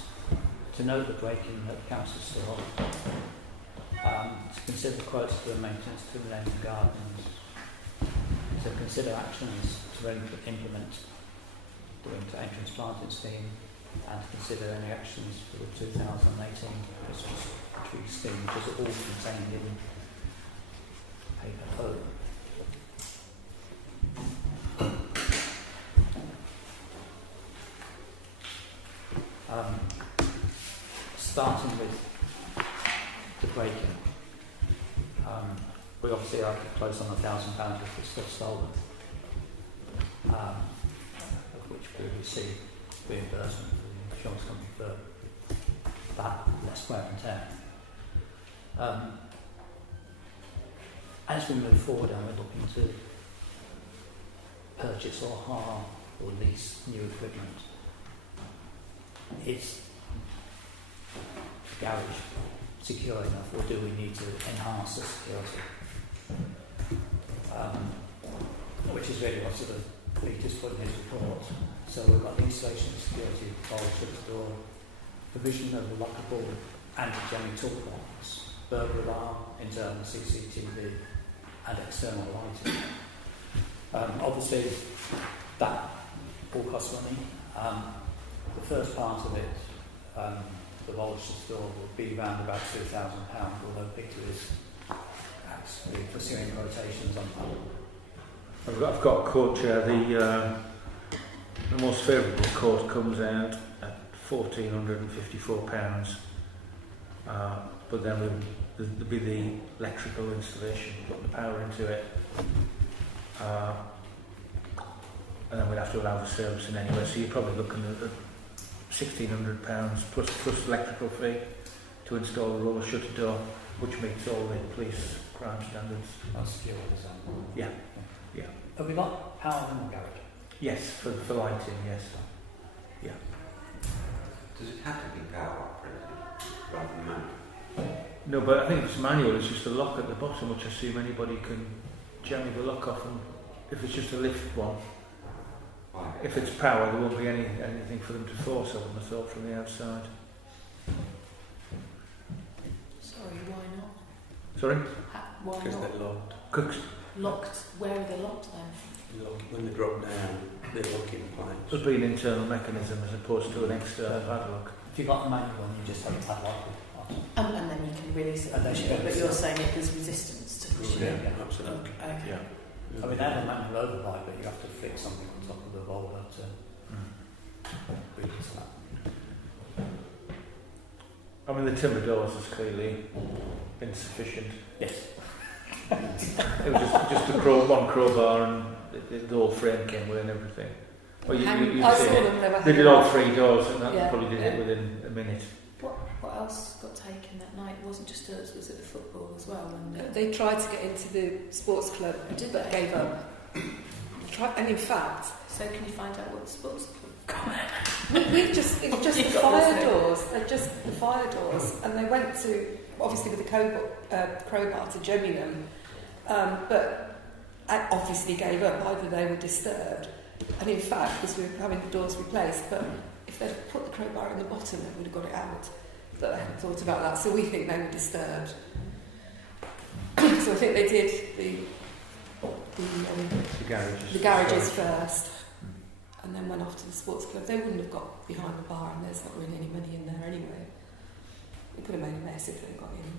To note the break-in at the council store, to consider quotes for the maintenance to the lanes and gardens, to consider actions to implement the winter entrance planting scheme, and to consider any actions for the 2018 Christmas tree scheme, which is all contained in paper home. Starting with the break-in, we obviously are close on £1,000 worth of stuff stolen, of which we receive reimbursement from the insurance company for that, less wear and tear. As we move forward and we're looking to purchase or hire or lease new equipment, is the garage secure enough, or do we need to enhance the security? Which is really what sort of Peter's put in his report. So we've got the installation of security bolts at the door, provision of a lockable anti-jamming toolbox, burglar alarm, internal CCTV, and external lighting. Obviously, that all costs money. The first part of it, the Walsh store, will be around about £2,000, although Peter is actually pursuing quotations on that. I've got a quote here. The most favourable quote comes out at £1,454, but then there'll be the electrical installation, putting the power into it, and then we'd have to allow the servicing anyway. So you're probably looking at £1,600 plus electrical fee to install a roller shutter door, which meets all the police crime standards. That's secure, is that? Yeah. Yeah. Have we got power in the garage? Yes, for lighting, yes. Yeah. Does it have to be power operated rather than manual? No, but I think it's manual. It's just a lock at the bottom, which I assume anybody can jam the lock off. And if it's just a lift one, Why? if it's power, there won't be anything for them to force. I wouldn't have thought from the outside. Sorry, why not? Sorry? Why Because not? they're locked. Cooks. Locked. Where are they locked then? When they drop down, they lock in place. It'll be an internal mechanism as opposed to an external padlock. If you've got the manual one, you just have a padlock on. And then you can release it. And then you can but release you're it. saying if there's resistance to pushing Yeah, it. absolutely. Okay. Yeah. I mean, they have a manual override, but you have to fix something on top of the roller to release that. I mean, the timber doors is clearly insufficient. Yes. It was just one crowbar and the whole frame came with and everything. Well, I you've saw seen it. them, they were They did all 3 doors and that Yeah. probably did it within a minute. What else got taken that night? It wasn't just us, was it the football as well? And They tried to get into the sports club, Did but they? gave up. And in fact, So can you find out what the sports club? it was just the You've got fire this, doors. They're just the fire doors, and they went to obviously with the crowbar to jemmy them, but obviously gave up. Either they were disturbed, and in fact, because we were having the doors replaced, but if they'd put the crowbar in the bottom, they would have got it out. But they hadn't thought about that, so we think they were disturbed. So I think they did the garages first, and then went off to the sports club. They wouldn't have got behind the bar, and there's not really any money in there anyway. They could have made a mess if they got in.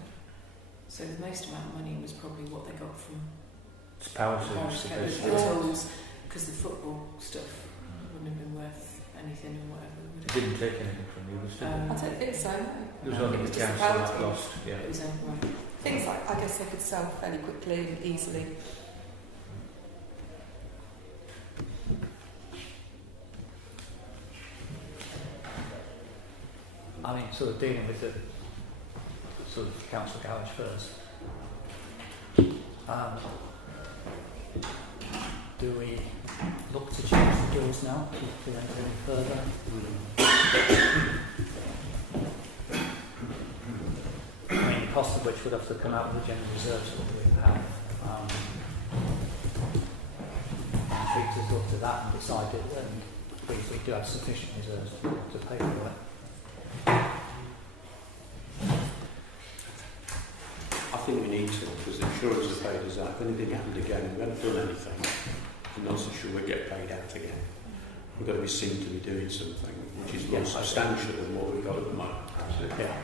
So the most amount of money was probably what they got from It's power the service. the tools, because the football stuff wouldn't have been worth anything or whatever. Would It it? didn't take anything from you, was it? I don't think so. No. There was only It was the just council power that tools. lost. Yeah. It was right. Things like I guess they could sell fairly quickly and easily. I mean, sort of dealing with the sort of council garage first. Do we look to change the doors now to enter any further? I mean, the cost of which would have to come out of the general reserves that we have. Peter's looked at that and decided that we do have sufficient reserves to pay for it. I think we need to, because the insurers have paid us out. If anything happened again, we haven't done anything, I'm not so sure we'll get paid out again. We've got to be seen to be doing something which is more substantial than what we've got at the moment. Absolutely. Yeah.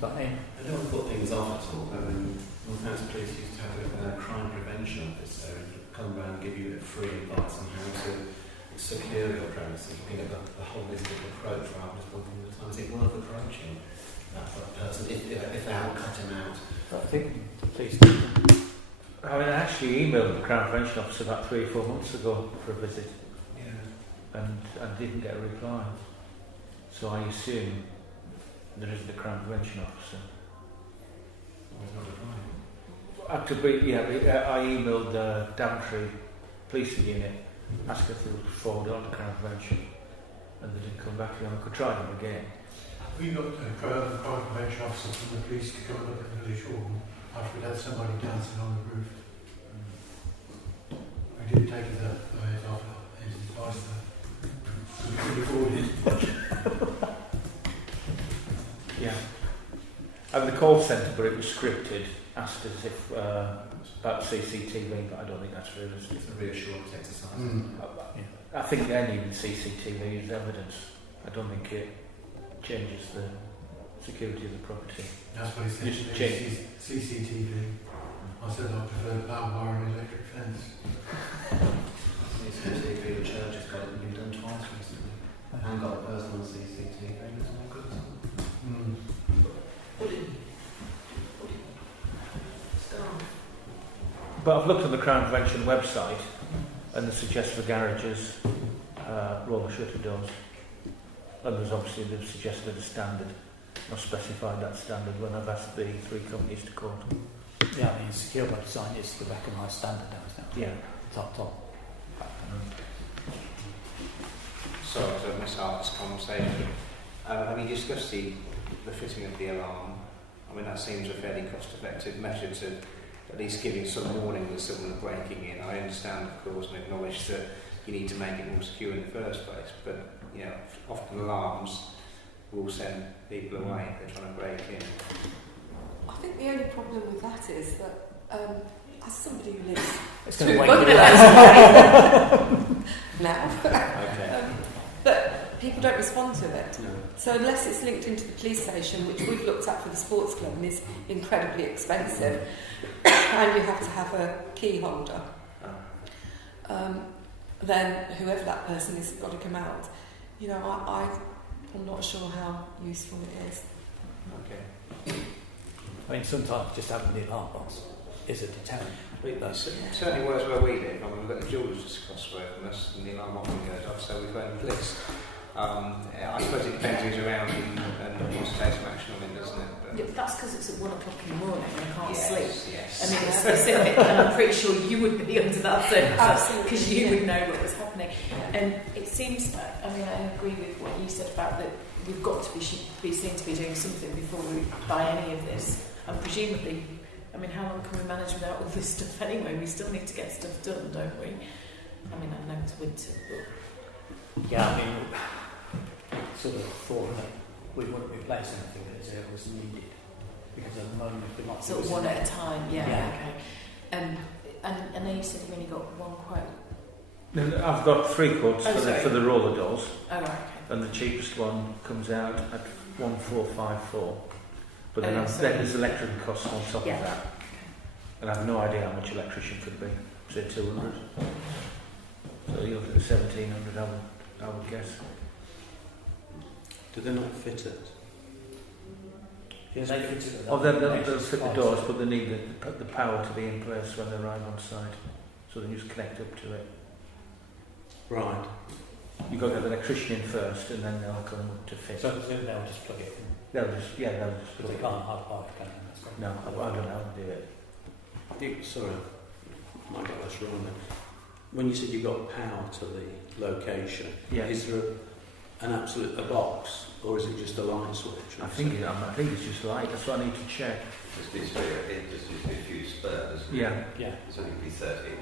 But I don't want to put things off at all. Northampton Police used to have a crime prevention officer who would come around and give you a free advice on how to secure your premises, looking at the holistic approach rather than just one thing at a time. Is it worth approaching that person if they haven't cut him out? I think please. I mean, I actually emailed the Crown Prevention Officer about 3 or 4 months ago for a visit, and I didn't get a reply. So I assume there isn't a Crown Prevention Officer. I emailed the Daventry Policing Unit asking if they would forward on to Crown Prevention, and they didn't come back again. I could try them again. We got a crime prevention officer from the police to come and look at the village hall after we'd had somebody dancing on the roof. We did take his advice there. We could afford it. Yeah. And the call centre, but it was scripted, asked us if about CCTV, but I don't think that's realistic. It's a reassurance exercise. I think they need CCTV as evidence. I don't think it changes the security of the property. That's what he said. Just change. CCTV. I said I prefer barbed wire and electric fence. CCTV, the church has got it done twice recently. And got a person on CCTV. It's all good. But I've looked on the Crown Prevention website, and they suggest for garages roller shutter doors. And there's obviously they've suggested a standard. I've specified that standard when I've asked the 3 companies to quote. Yeah, I mean, secure web design is the recognised standard now, isn't it? Yeah. Top. Sorry to miss out this conversation. Have you discussed the fitting of the alarm? I mean, that seems a fairly cost-effective measure to at least giving some warning that someone is breaking in. I understand, of course, and acknowledge that you need to make it more secure in the first place, but you know, often alarms will send people away if they're trying to break in. I think the only problem with that is that, as somebody who lives It's 2 going to wake bungalows you away now, Okay. but people don't respond to it. No. So unless it's linked into the police station, which we've looked at for the sports club and is incredibly expensive, and you have to have a key holder, then whoever that person is has got to come out. You know, I'm not sure how useful it is. Okay. I mean, sometimes just having the alarm box is a deterrent. It certainly works where we live. I mean, we've got the jewellers just across the way from us, and the alarm often goes off, so we phone the police. I suppose it depends who's around and wants to take some action on it, doesn't it? But Yeah, that's because it's at 1 o'clock in the morning and I can't sleep. Yes. I mean, it's specific, and I'm pretty sure you would be under that circumstance because you yeah. would know what was happening. And it seems that, I mean, I agree with what you said about that we've got to be seen to be doing something before we buy any of this. And presumably, I mean, how long can we manage without all this stuff anyway? We still need to get stuff done, don't we? I mean, I know it's winter, but... Yeah, I mean, sort of thought that we wouldn't replace anything as it was needed. Because at the moment, we're not... Sort of one at a time, yeah. Yeah. Okay. And then you said you only got 1 quote. I've got 3 quotes for the roller doors, Oh, right, okay. and the cheapest one comes out at 1,454. But then, Oh, then there's electrical costs on top Yeah. of that. And I have no idea how much electrician could be. Say 200. So you're looking at 1,700, I would guess. Do they not fit it? Yeah, they fit it. Oh, they'll fit the doors, but they need the power to be in place when they arrive on site. So they just connect up to it. Right. You've got to have an electrician in first, and then they'll come to fit. So they'll just plug it in. They'll just But put they it can't in. hardwire it, can they? No, I don't know how to do it. I think, sorry, I might get this wrong then. When you said you got power to the location, Yeah. is there an absolute a box, or is it just a light switch? I think it's just light. That's what I need to check. Just needs to be a few spurs. Yeah. Yeah. It's only going to be 13.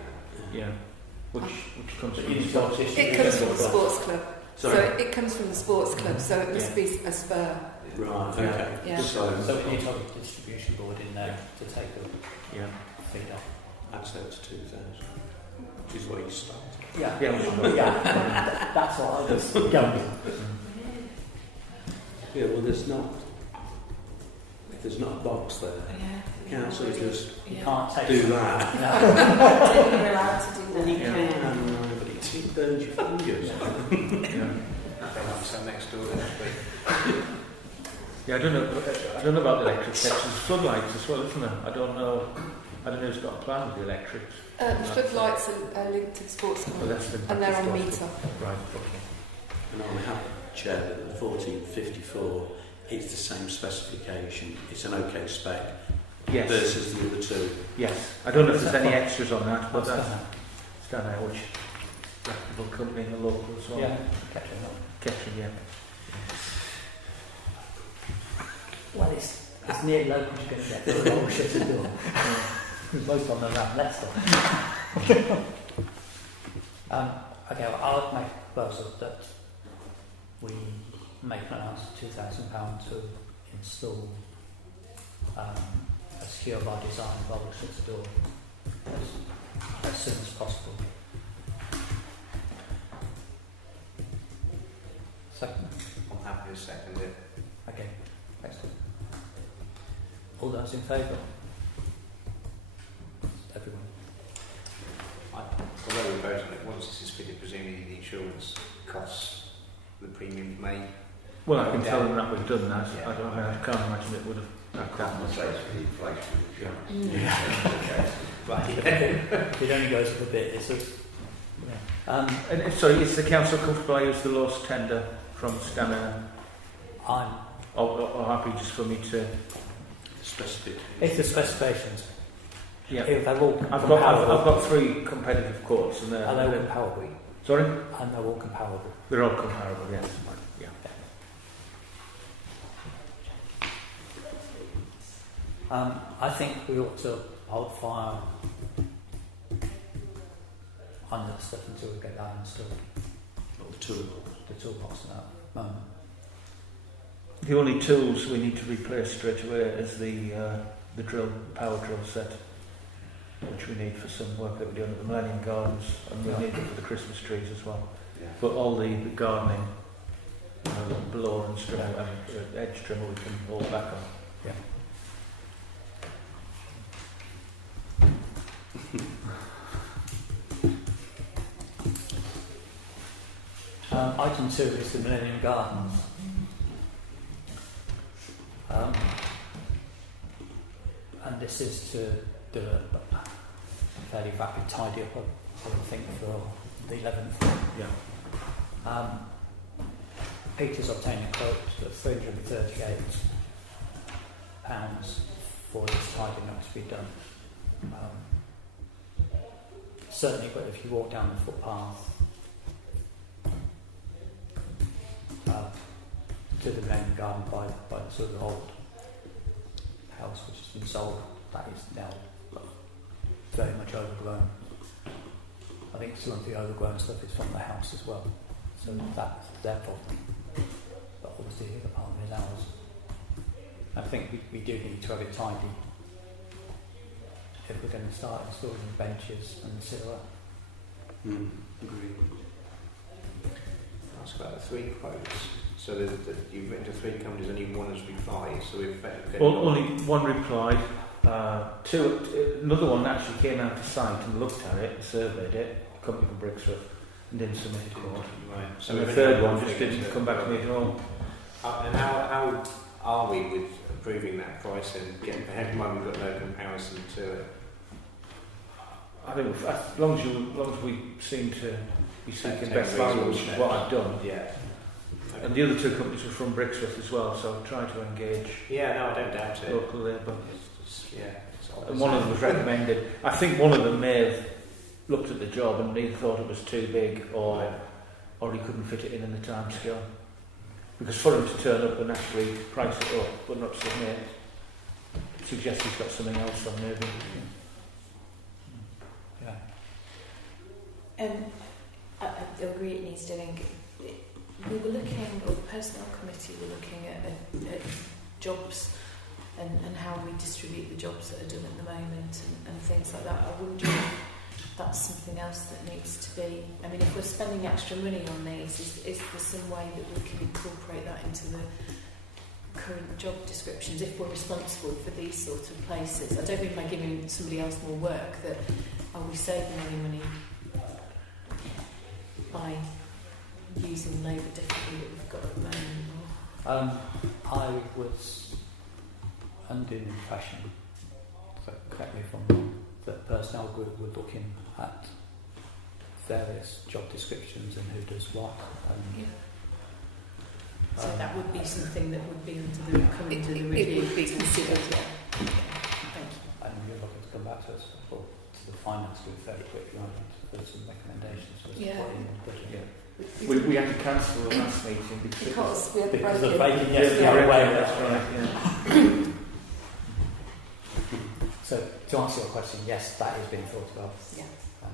Yeah. Which comes But from you the thought sports. It comes from the sports club. Sorry. So it comes from the sports club, so it must be a spur. Right. Okay. Yeah. So we need to have a distribution board in there to take the Yeah. feed off. Adds that to 2,000, which is where you start. Yeah. Yeah. That's what I was going. Yeah. Well, there's not. If there's not a box there, Yeah. council just You can't take do some- that. No. You're allowed to do Well, you that. can, but it burns your fingers. Yeah. So next door next week. Yeah, I don't know about the electric sets. There's floodlights as well, isn't there? I don't know if it's got a plan with the electrics. The floodlights are linked to the sports But club, that's the and they're on a meter. Right. Okay. And I'm happy, Chair, that the 1454, it's the same specification. It's an OK spec Yes. versus the other two. Yes. I don't know if there's any extras on that, but What's that's that? Stanhope, which reputable company in the local as well. Yeah. Catching up. Ketchum, yeah. Well, it's near local you're going to get the whole shit to do. Most of them around Leicester. Okay, well, I'll make a proposal that we make an allowance of £2,000 to install a secure by design roller shutter door as soon as possible. Second. I'm happy to second it. Okay, excellent. All those in favour? Everyone. Although we vote on it once this is fitted, presumably the insurance costs, the premiums may. Well, I can tell them that we've done that. Yeah. I can't imagine it would have that much. Compensate for the inflation. Right. It only goes up a bit. It's a, yeah. And sorry, is the council comfortable I use the lowest tender from Stanhope? I'm. Or happy just for me to? Specific. It's the specifications. Yeah. If they're all I've comparable. got 3 competitive quotes and Are they all comparable? Sorry? And they're all comparable. They're all comparable, yes. Yeah. I think we ought to hold fire on the stuff until we get that installed. Not the toolbox. The toolbox at that moment. The only tools we need to replace straight away is the power drill set, which we need for some work that we're doing at the Millennium Gardens, and we need it for the Christmas trees as well. Yeah. But all the gardening, blower and trimmer and edge trimmer we can hold back on. Item 2 is the Millennium Gardens. And this is to do a fairly rapid tidy up, I would think, for the 11th. Yeah. Peter's obtained a quote of £338 for this tidying up to be done. Certainly, but if you walk down the footpath to the main garden by the sort of old house which has been sold, that is now very much overgrown. I think some of the overgrown stuff is from the house as well, so that's their problem. But obviously the apartment is ours. I think we do need to have it tidy if we're going to start installing the benches and the silhouette. Agreed. Ask about the 3 quotes. So you've written to 3 companies, only one has replied. So we've Only one replied. 2. Another one actually came out to site and looked at it, surveyed it. A company from Brixworth, and didn't submit a quote. Right. So And the we've third only one got just figures didn't that- come back to me at all. And how are we with approving that price and getting behind in mind we've got no comparison to it? I think as long as we seem to be seeking Take best value, which is reasonable what I've done. Yeah. And the other 2 companies were from Brixworth as well, so I tried to engage Yeah, no, I don't doubt it. local labour. It's And one of them was recommended. I think one of them may have looked at the job and either thought it was too big or he couldn't fit it in the time scale. Because for him to turn up and actually price it up but not submit, suggests he's got something else on maybe. Yeah. I agree it needs doing. We were looking, or the personnel committee were looking at jobs and how we distribute the jobs that are done at the moment and things like that. I wonder if that's something else that needs to be. I mean, if we're spending extra money on these, is there some way that we can incorporate that into the current job descriptions if we're responsible for these sort of places? I don't think by giving somebody else more work that are we saving any money by using labour differently that we've got at the moment. I was under the impression, so correct me if I'm wrong, that personnel group were looking at various job descriptions and who does what. And, So that would be something that would be under the coming to the review. It would be considered, yeah. Thank you. and you're looking to come back to us, or to the finance group fairly quickly, aren't you, for some recommendations for us to Yeah. put in the budget. Yeah. We had to cancel the last meeting Because we had the Because of break-in. breaking, yes, the other way. That's right, yeah. So to answer your question, yes, that is being thought about. Yeah. Um,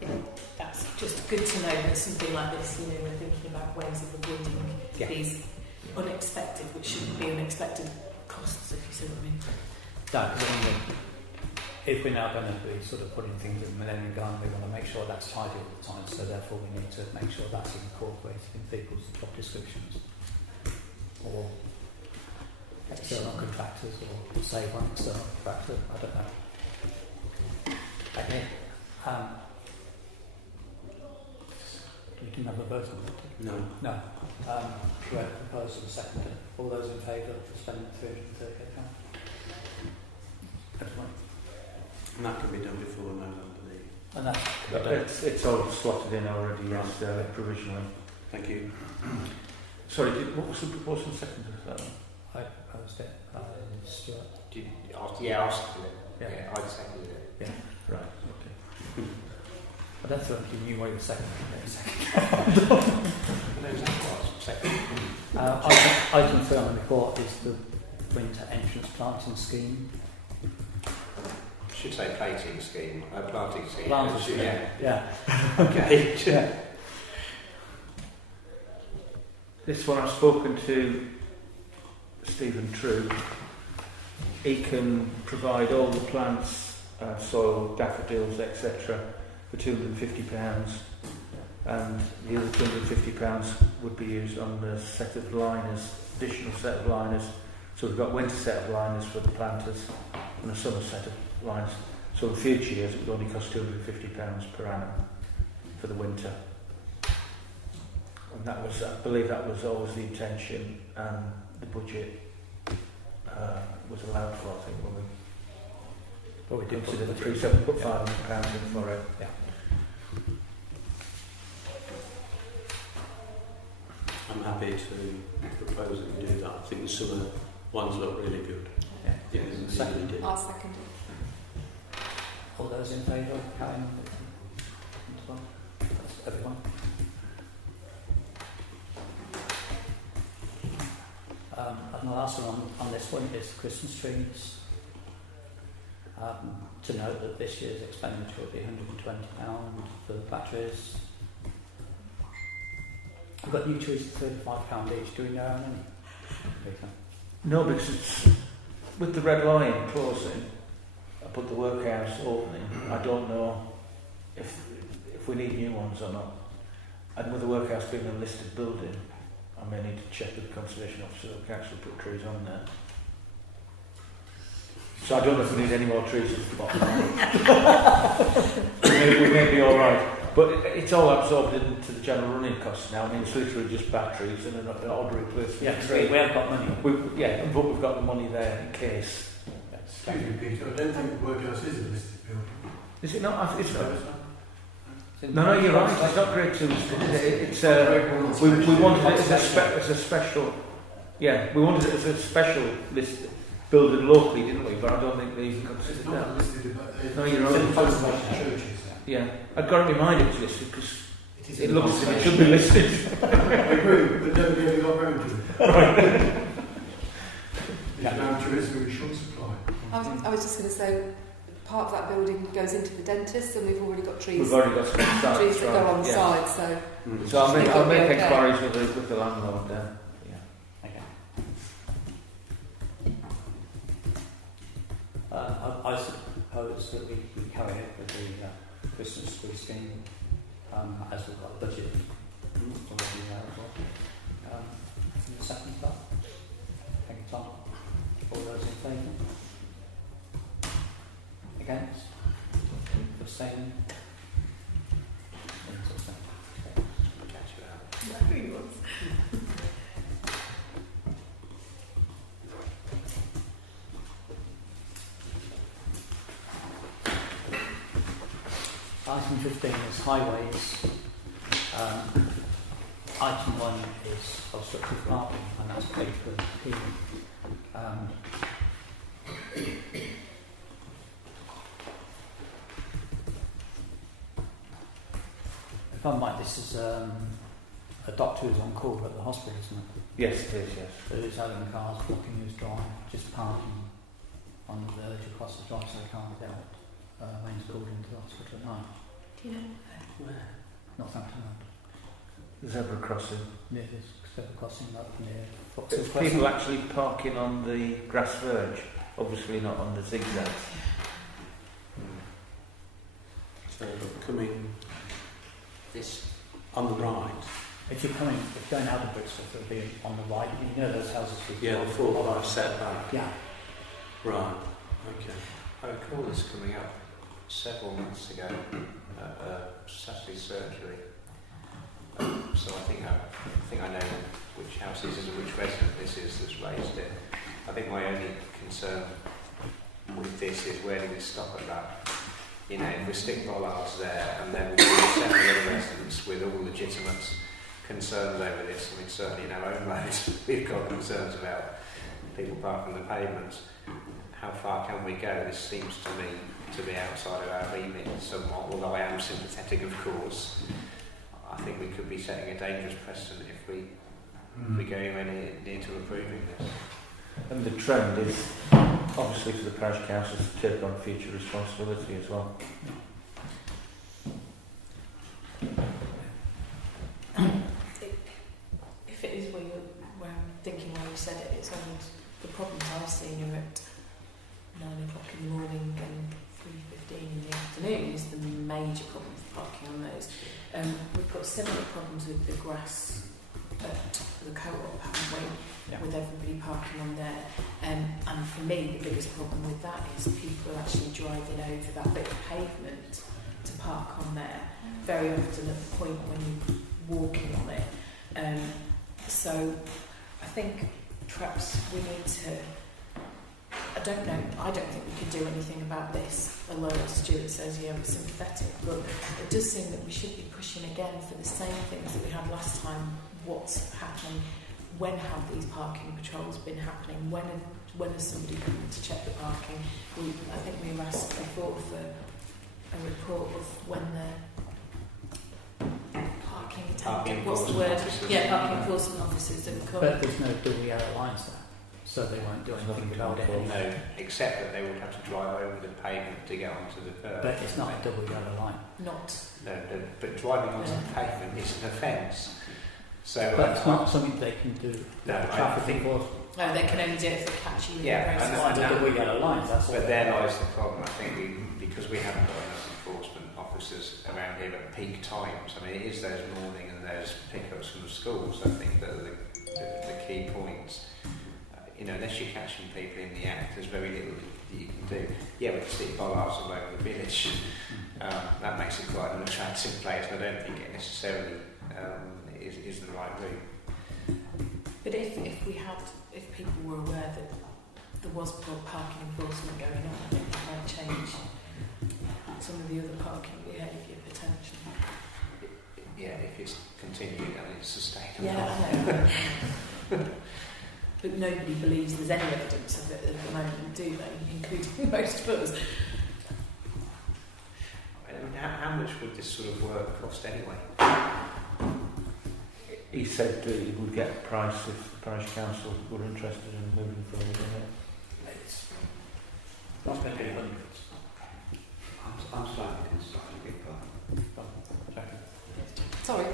Yeah, that's just good to know that something like this, we're thinking about ways of avoiding these unexpected, which shouldn't be unexpected costs, if you see what I mean. No, because I mean, if we're now going to be sort of putting things in the Millennium Garden, we want to make sure that's tidy all the time, so therefore we need to make sure that's incorporated in people's job descriptions. Or external contractors, or save on external contractor, I don't know. Okay. You didn't have a vote on it? No. No. Correct proposal seconded. All those in favour of spending £338? Everyone? And that can be done before November the... And that's It's all slotted in already, yes, provisionally. Thank you. Sorry, what was the proposal second to that one? I proposed it. Stuart. I'll second it. Yeah. I'd second it. Yeah. Right, okay. I don't think you knew why you were second. Second. Item 3 on the report is the winter entrance planting scheme. Should say plating scheme, planting scheme. Planting scheme. Yeah. Okay. Yeah. This one I've spoken to Stephen True. He can provide all the plants, soil, daffodils, etc. for £250, and the other £250 would be used on the set of liners, additional set of liners. So we've got winter set of liners for the planters and a summer set of liners. So in future years it would only cost £250 per annum for the winter. And that was, I believe that was always the intention, and the budget was allowed for, I think, when we But we did consider the put £3,700 put £500 in for it. Yeah. I'm happy to propose that we do that. I think the summer ones look really good. Yeah. Yeah, they Second. really did. I'll second it. All those in favour of carrying on? That's everyone. And the last one on this one is Christmas trees. To note that this year's expenditure will be £120 for the batteries. We've got new trees at £35 each. Do we know how many? Peter? No, because it's, with the Red Lion closing, I put the workhouse opening. I don't know if we need new ones or not. And with the workhouse being a listed building, I may need to check with the conservation officer that we can actually put trees on there. So I don't know if we need any more trees at the bottom. we may be all right. But it's all absorbed into the general running costs now. I mean, it's literally just batteries and an odd replacement. Yeah, because we have got money. But we've got the money there in case. Excuse me, Peter, I don't think the workhouse is a listed building. Is it not? It's not. It's No, you're right. It's not grade 2. It's we wanted it as a special. Yeah, we wanted it as a special list building locally, didn't we? But I don't think they even It's considered not that. listed, but No, you're right. churches. Yeah, I've got it in mind it's listed because It is it in looks as if it conservation. should be listed. I agree, but nobody ever got round to it. Now tourism in short supply. I was just going to say, part of that building goes into the dentist, and we've already got trees. We've already got some sites, Trees that go on the yeah. side, so So I'll You've got to make be okay. inquiries with the landlord then. Yeah. Okay. I suppose that we carry it with the Christmas tree scheme as we've got a budget already there as well. And the second stuff. Thank you, Tom. All those in favour? Against? Abstaining? Catch you out. no, he was. Item 15 is highways. Item 1 is obstructive parking, and that's paid for appealing. If I might, this is a doctor who's on call at the hospital, isn't it? Yes, it is, yes. So he's having cars blocking his drive, just parking on the verge across the drive so he can't get out when he's called into the hospital at night. Do you know where? Northampton Road. The zebra crossing. Near this zebra crossing up near There's people actually parking on the grass verge, obviously not on the zigzags. So coming this on the right. If you're going out of Brixton, it'll be on the right. You know those houses with Yeah, the 4 by setback. Yeah. Right. Okay. I recall this coming up several months ago at Saturday surgery. So I think I know which house this is and which resident this is that's raised it. I think my only concern with this is where do we stop at that? You know, if we stick bollards there and then we'll be several other residents with all legitimate concerns over this. I mean, certainly in our own roads we've got concerns about people parking on the pavements. How far can we go? This seems to me to be outside of our remit somewhat, although I am sympathetic, of course. I think we could be setting a dangerous precedent if we go anywhere near to approving this. And the trend is obviously for the parish councils to take on future responsibility as well. If it is where I'm thinking where you said it, it's only the problems I've seen are at 9 o'clock in the morning and 3:15 in the afternoon is the major problem for parking on those. We've got similar problems with the grass at the co-op, haven't we? Yeah. With everybody parking on there. And for me, the biggest problem with that is people are actually driving over that bit of pavement to park on there, very often at the point when you're walking on it. So I think perhaps we need to, I don't think we can do anything about this, although Stuart says, yeah, we're sympathetic, but it does seem that we should be pushing again for the same things that we had last time. What's happening? When have these parking patrols been happening? When has somebody come to check the parking? I think we were asked before for a report of when the parking attendant, what's the word? Officers. Yeah, parking enforcement officers have come. But there's no double yellow lines there, so they won't do anything without it. No, except that they would have to drive over the pavement to get onto the curb. But it's not a double yellow line. Not. No, but driving onto the pavement is an offence. So But it's not something they can do. No, I Traffic think. enforcement. No, they can only do it if they catch you. Yeah, in the and process. The double yellow lines. That's But all. there lies the problem. I think because we haven't got enough enforcement officers around here at peak times. I mean, it is those morning and those pickups from the schools. I think that are the key points. Unless you're catching people in the act, there's very little that you can do. Yeah, we can stick bollards all over the village. That makes it quite an attractive place. I don't think it necessarily is the right route. But if people were aware that there was parking enforcement going on, I think that might change some of the other parking behaviour potentially. Yeah, if it's continuing and it's sustainable. Yeah, I know. But nobody believes there's any evidence of it at the moment, do they? Including most of us. I mean, how much would this sort of work cost anyway? he said that he would get a price if the parish council were interested in moving forward on it. It's not going to be hundreds. I'm slightly concerned, a big part. Sorry,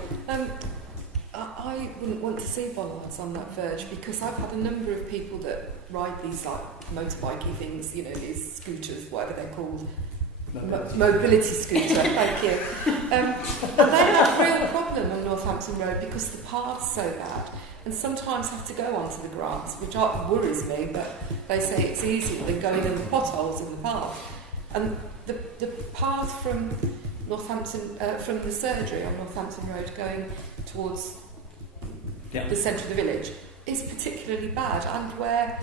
I wouldn't want to see bollards on that verge because I've had a number of people that ride these like motorbikey things, you know, these scooters, whatever they're called, mobility scooter. Thank you. And they have a real problem on Northampton Road because the path's so bad, and sometimes have to go onto the grass, which worries me. But they say it's easier than going in the potholes in the path. And the path from Northampton, from the surgery on Northampton Road going towards the centre of the village is particularly bad, and where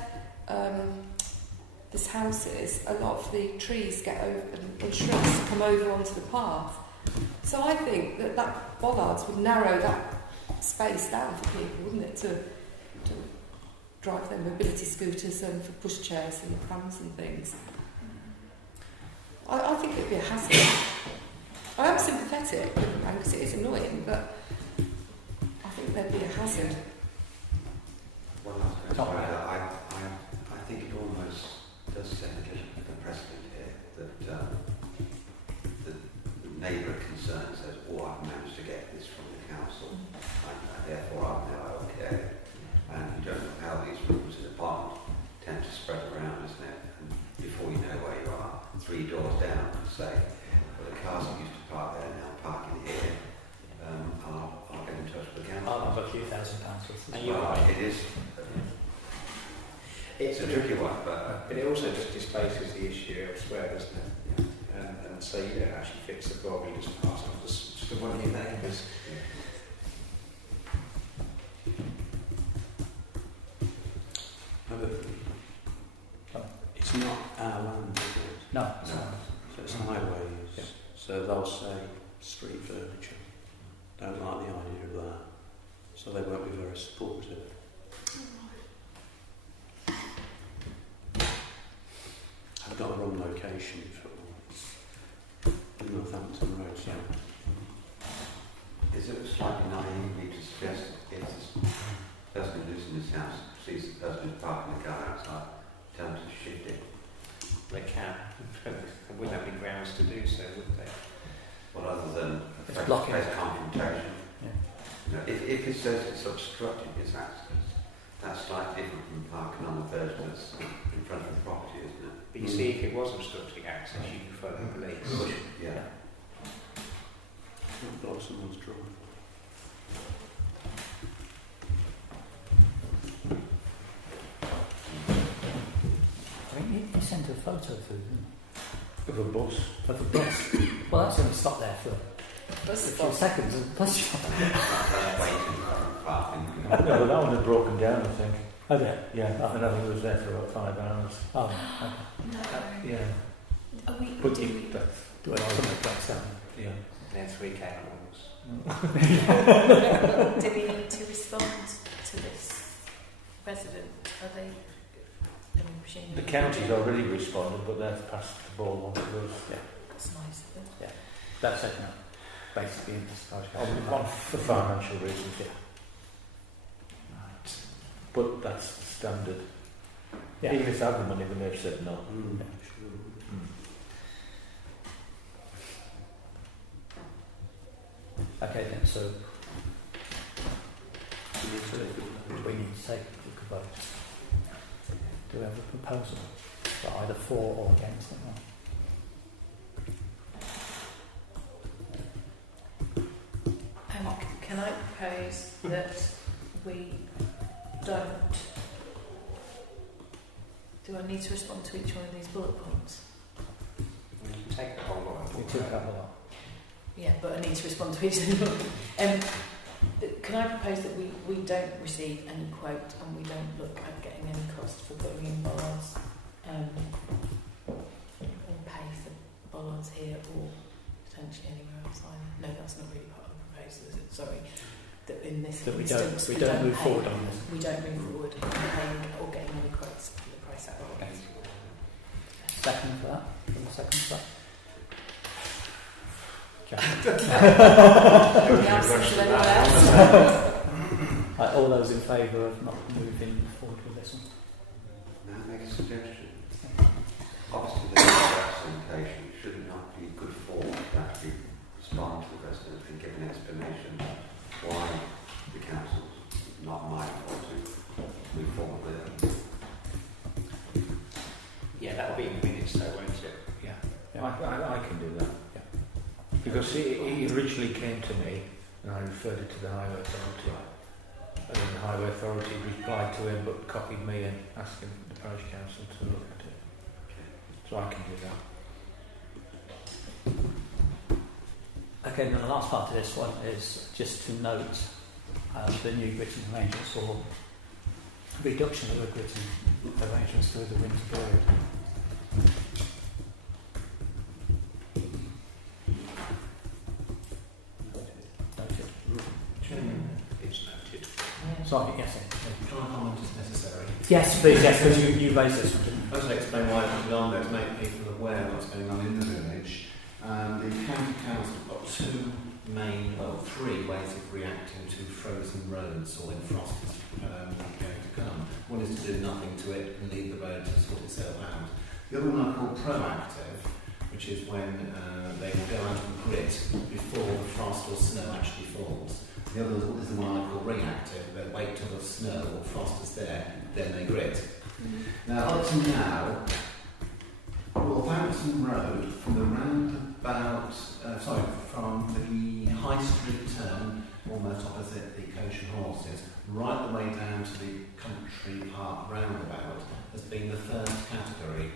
this house is, a lot of the trees get over and shrubs come over onto the path. So I think that bollards would narrow that space down for people, wouldn't it, to drive their mobility scooters and for pushchairs and prams and things. I think it'd be a hazard. I am sympathetic because it is annoying, but I think there'd be a hazard. Well, I think it almost does set a little bit of a precedent here that the neighbour concerned says, oh, I've managed to get this from the council, and therefore I'm now okay. And you don't know how these rules in the pond tend to spread around, isn't it? And before you know where you are, 3 doors down, and say, well, the cars that used to park there now parking here. I'll get in touch with the council. I'll have a few £1,000 worth. And you're right. It is. It's a tricky one, but it also just displaces the issue elsewhere, doesn't it? Yeah. And so you don't actually fix the problem, you just pass on to one of your neighbours. It's not our land, is it? No. So it's highways. Yeah. So they'll say street furniture. Don't like the idea of that. So they won't be very supportive. I've got the wrong location for Northampton Road. So. is it slightly naive to suggest if this person who lives in this house sees the person who's parking the car outside, tell them to shift it? They can. They wouldn't have any grounds to do so, would they? Well, other than It's a blocking. face confrontation. Yeah. You know, if it says it's obstructing his access, that's slightly different from parking on the verge that's in front of the property, isn't it? But you see, if it was obstructing access, you could phone the police. Yeah. Not block someone's driveway. I think you sent a photo through, didn't Of a bus. you? Of a bus. Well, that's only stopped there for a few seconds. And bus stop. Waiting for parking. No, but that one had broken down, I think. Oh, yeah. Yeah, and I think it was there for about 5 hours. Oh, okay. No. Yeah. Are we, But do we, that's, Do it something breaks down. yeah. And then 3 animals. do we need to respond to this resident? Are they? The county's already responded, but they've passed the ball on to us. Yeah. That's nice of them. That's taken up. Basically, in this On for financial reasons, yeah. Right. But that's the standard. Yeah. Even if they had the money, they may have said no. Mm. Okay, then, so You need to take it. we need to take a vote. Do we have a proposal for either for or against it? Can I propose that we don't... Do I need to respond to each one of these bullet points? You can take the whole lot. We took up a lot. Yeah, but I need to respond to each of them. Can I propose that we don't receive any quote and we don't look at getting any cost for putting in bollards, or pay for bollards here or potentially anywhere else either? No, that's not really part of the proposal, is it? Sorry. That in this That we instance don't move pay, forward on this. we don't move forward on paying or getting any quotes for the price out of it. Second for that? From the second for that? The absence of anyone else. all those in favour of not moving forward with this one? May I make a suggestion? Obviously, the representation should not be good form to actually respond to the residents and give an explanation why the council's not mindful to move forward with it. Yeah, that'll be in minutes though, won't it? Yeah, Yeah. I can do that. Yeah. Because he originally came to me and I referred it to the Highway Authority. And then the Highway Authority replied to him but copied me in, asking the Parish Council to look at it. So I can do that. Okay, and the last part of this one is just to note the new written arrangements for reduction of the written arrangements through the winter period. Noted. Chairman, It's noted. Sorry, yes, can I comment as necessary? yes, please, yes, because you raised this one, didn't you? I was going to explain why I put it on there, to make people aware of what's going on in the village. The county council have got three ways of reacting to frozen roads or when frost is going to come. One is to do nothing to it and leave the road to sort itself out. The other one I call proactive, which is when they will go out and grit before the frost or snow actually falls. The other is the one I call reactive. They wait till the snow or frost is there, then they grit. Now, up to now, Wolverhampton Road from the from the High Street turn, almost opposite the Coach and Horses, right the way down to the Country Park roundabout, has been the first category.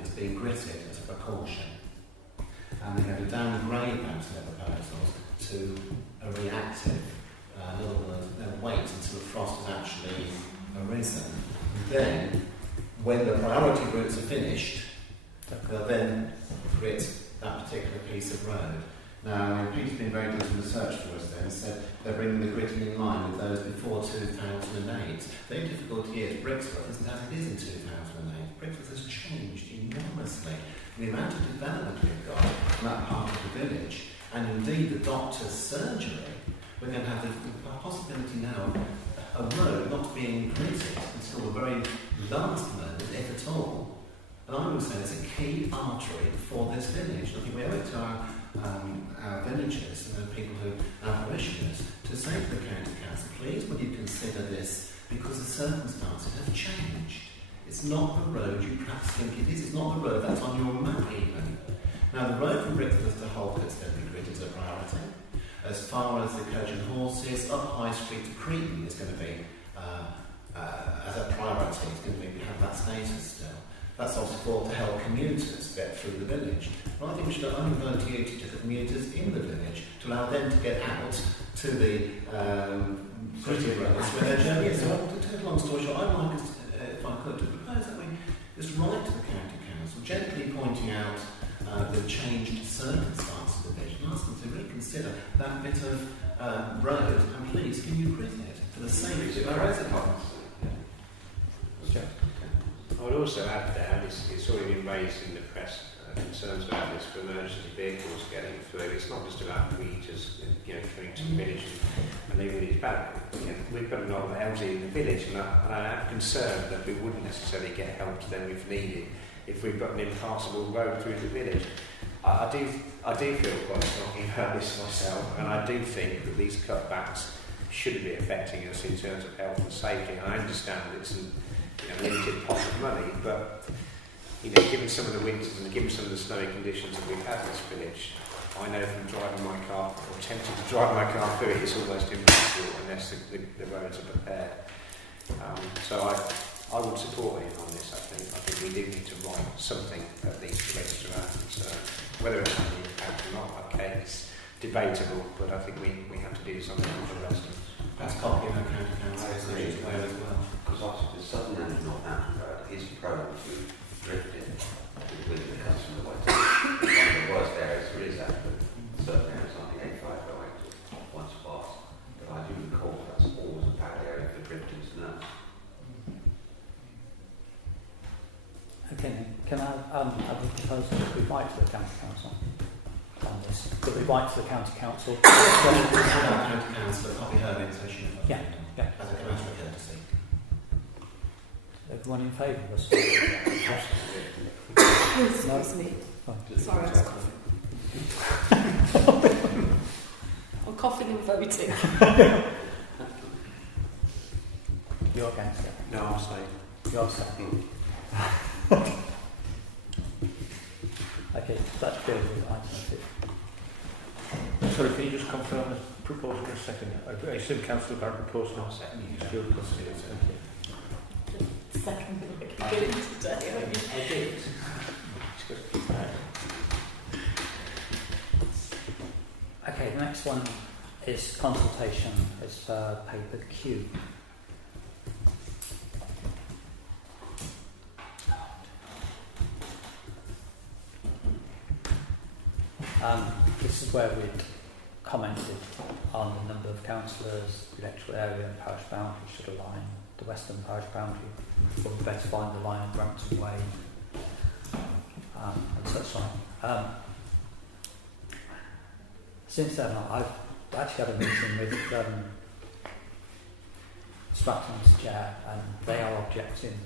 It's been gritted as a precaution. And they're going to downgrade those proposals to a reactive. In other words, they'll wait until the frost has actually arisen. And then, when the priority routes are finished, they'll then grit that particular piece of road. Now, Peter's been very good in research for us there and said they're bringing the gritting in line with those before 2008. The only difficulty is Brixworth isn't as it is in 2008. Brixworth has changed enormously. The amount of development we've got in that part of the village, and indeed the doctor's surgery, we're going to have the possibility now of a road not being gritted until the very last moment, if at all. And I would say it's a key artery for this village. I think we owe it to our villagers and the people who are parishioners to say to the county council, please, will you consider this, because the circumstances have changed. It's not the road you perhaps think it is. It's not the road that's on your map even. Now, the road from Brixworth to Holcott's going to be gritted as a priority. As far as the Coach and Horses, up High Street to Cretan is going to be as a priority. It's going to be have that status still. That's also for to help commuters get through the village. And I think we should only vote duty to the commuters in the village to allow them to get out to the city roads where they're journeying. So to take a long story short, I'd like us, if I could, to propose that we just write to the county council, gently pointing out the changed circumstances of the village and ask them to reconsider that bit of road, and please, can you grit it for the safety of our residents? I would also add there, it's already been raised in the press, concerns about this for emergency vehicles getting through. It's not just about commuters, coming to the village and leaving these back. We've got a lot of elderly in the village, and I am concerned that we wouldn't necessarily get help to them if needed if we've got an impassable road through the village. I do feel quite strongly about this myself, and I do think that these cutbacks shouldn't be affecting us in terms of health and safety. And I understand it's a limited pot of money, but given some of the winters and given some of the snowy conditions that we've had in this village, I know from driving my car, or attempting to drive my car through it, it's almost impossible unless the roads are prepared. So I would support him on this. I think we do need to write something at least to register our concern. Whether it's having an impact or not, okay, it's debatable, but I think we have to do something for the residents. That's copy of the county council as well. Because obviously the southern end of Northampton Road is prone to drifting with the customer way. One of the worst areas there is actually certain areas on the A5 going to one spot. But I do recall that's always a bad area for drifting snow. Okay, can I have a proposal that we write to the county council on this? Could we write to the county council. County council, copy her in, so she knows. Yeah, yeah. As a commercial courtesy. Everyone in favour of us? Excuse me. Fine. Sorry, I was coughing. I'm coughing and voting. You're against it? No, I'm saying. You're saying? Okay, that's good with item 6. Sorry, can you just confirm the proposal in a second? I assume Councillor Barrett proposed no second. Stuart considered it. Thank you. Second thing I can get in today. I did. Okay, the next one is consultation. It's paper Q. This is where we'd commented on the number of councillors, the electoral area and parish boundary should align. The western parish boundary will better find the line of Brampton Way and such like. Since then, I've actually had a meeting with Stratton's chair, and they are objecting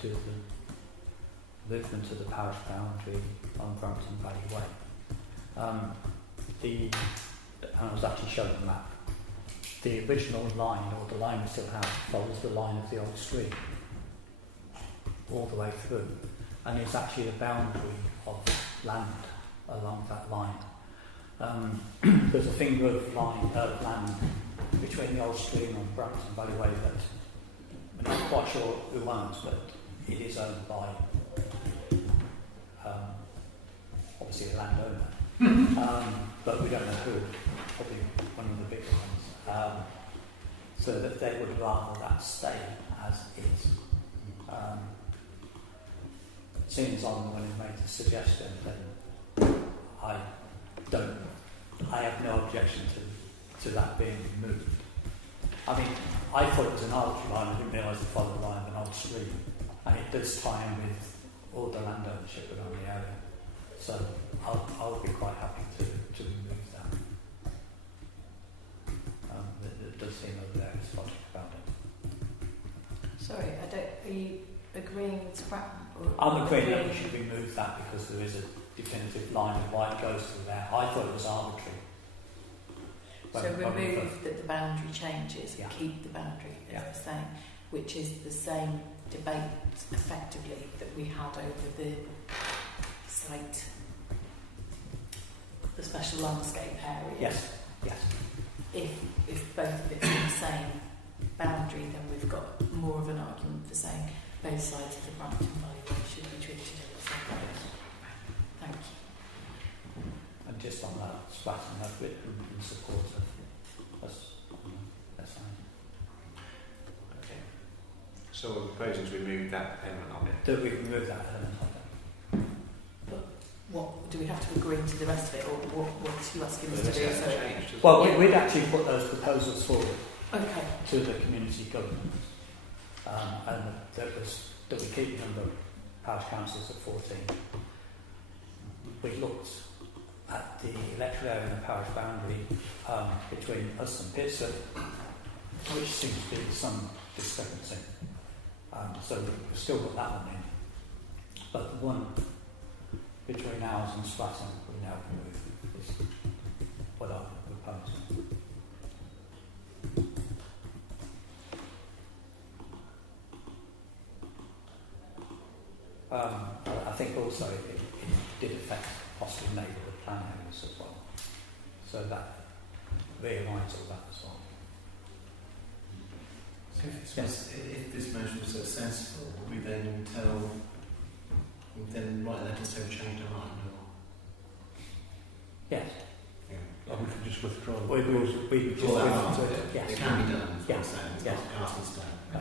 to the movement of the parish boundary on Brampton Valley Way. And I was actually showing the map. The original line, or the line we still have, follows the line of the old street all the way through, and it's actually the boundary of land along that line. There's a finger of land between the old stream and Brampton Valley Way that we're not quite sure who owns, but it is owned by obviously a landowner. But we don't know who, probably one of the bigger ones. So that they would rather that stay as is. Seeing as I'm the one who made the suggestion, then I have no objection to that being moved. I mean, I thought it was an arbitrary line, I didn't realise it followed the line of an old street. And it does tie in with all the land ownership around the area. So I'll be quite happy to remove that. It does seem that there is logic about it. Sorry, are you agreeing with Stratton? I'm agreeing that we should remove that because there is a definitive line of why it goes through there. I thought it was arbitrary. So remove that the boundary changes, Yeah. keep the boundary, as Yeah. I was saying, which is the same debate effectively that we had over the site, the special landscape area. Yes, yes. If both of it's in the same boundary, then we've got more of an argument for saying both sides of the Brampton Valley Way should be treated as the same way. Thank you. And just on that, Stratton have written in support of us. That's fine. Okay. So we're proposing to remove that element of it. That we remove that element of it. What do we have to agree to the rest of it, or what are you asking us to Unless do? it hasn't So, changed, does it? Well, Yeah. we'd actually put those proposals forward okay. to the community government, and that we keep the number of parish councils at 14. We looked at the electoral area and the parish boundary between us and Pittsford, which seems to be some discrepancy. So we've still got that one in, but the one between ours and Stratton we now remove is what I propose. I think also it did affect possibly neighbourhood plan areas as well. So that realigns all that as well. So if this motion was successful, would we then write a letter saying we changed our mind? Or? Yes. Yeah. Or we could just withdraw the We proposal. Withdraw that part of it. Yes. It can be done, is what Yeah. I'm saying. It's Yeah. not cast in stone. No.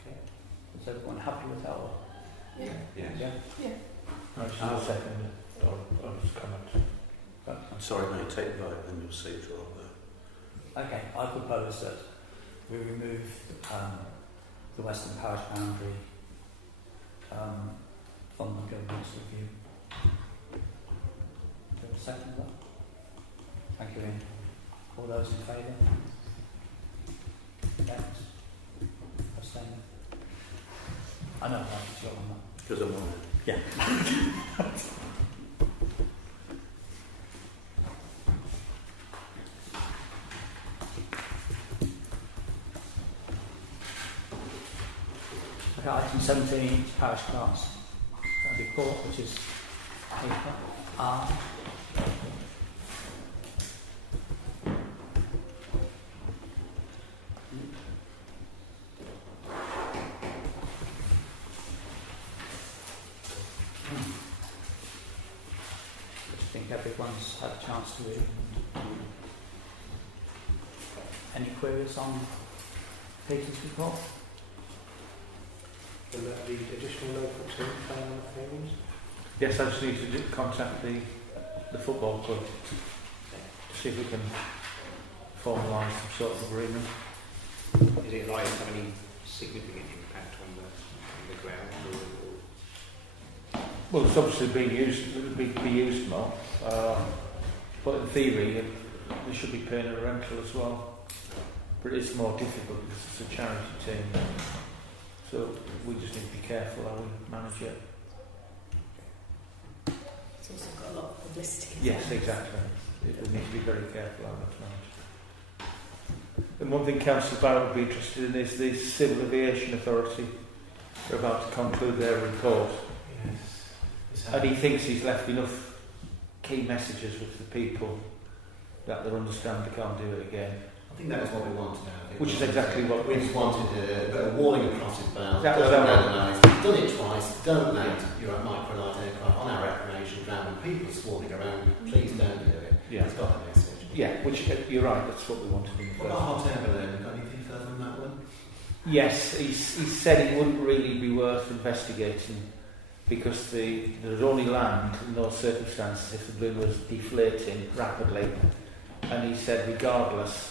Okay. Is everyone happy with that one? Yeah. Yes. Yeah. I'll second it. Or just comment. I'm sorry, mate, take the vote, then you'll see it's all there. Okay, I propose that we remove the western parish boundary from the review. Do you have a second of that? Thank you, Ian. All those in favour? Against? Abstaining? I know, right, it's your one. Because I'm on it. Yeah. Okay, item 17, parish clerks report, which is R. I think everyone's had a chance to read. Any queries on Peter's report? Will that be additional local team playing on the fields? Yes, I just need to contact the football club to see if we can formalise some sort of agreement. Is it likely to have any significant impact on the ground? Well, it's obviously being used, it would be used more, but in theory they should be paying a rental as well. But it's more difficult because it's a charity team, so we just need to be careful how we manage it. It's also got a lot of publicity. Yes, exactly. We need to be very careful how that's managed. And one thing Councillor Barrett would be interested in is the Civil Aviation Authority. They're about to conclude their report. Yes. And he thinks he's left enough key messages with the people that they understand they can't do it again. I think that was what we wanted now. Which is exactly what we just wanted a warning across his bow. That was Don't our land. Done it twice. Don't land your microlight aircraft on our recreation ground and people are swarming around. Please don't do it. Yeah. It's got a message. Yeah, which you're right, that's what we wanted in the What first. about hot air balloon? Got anything further on that one? Yes, he said it wouldn't really be worth investigating because there'd only land in those circumstances if the balloon was deflating rapidly. And he said regardless,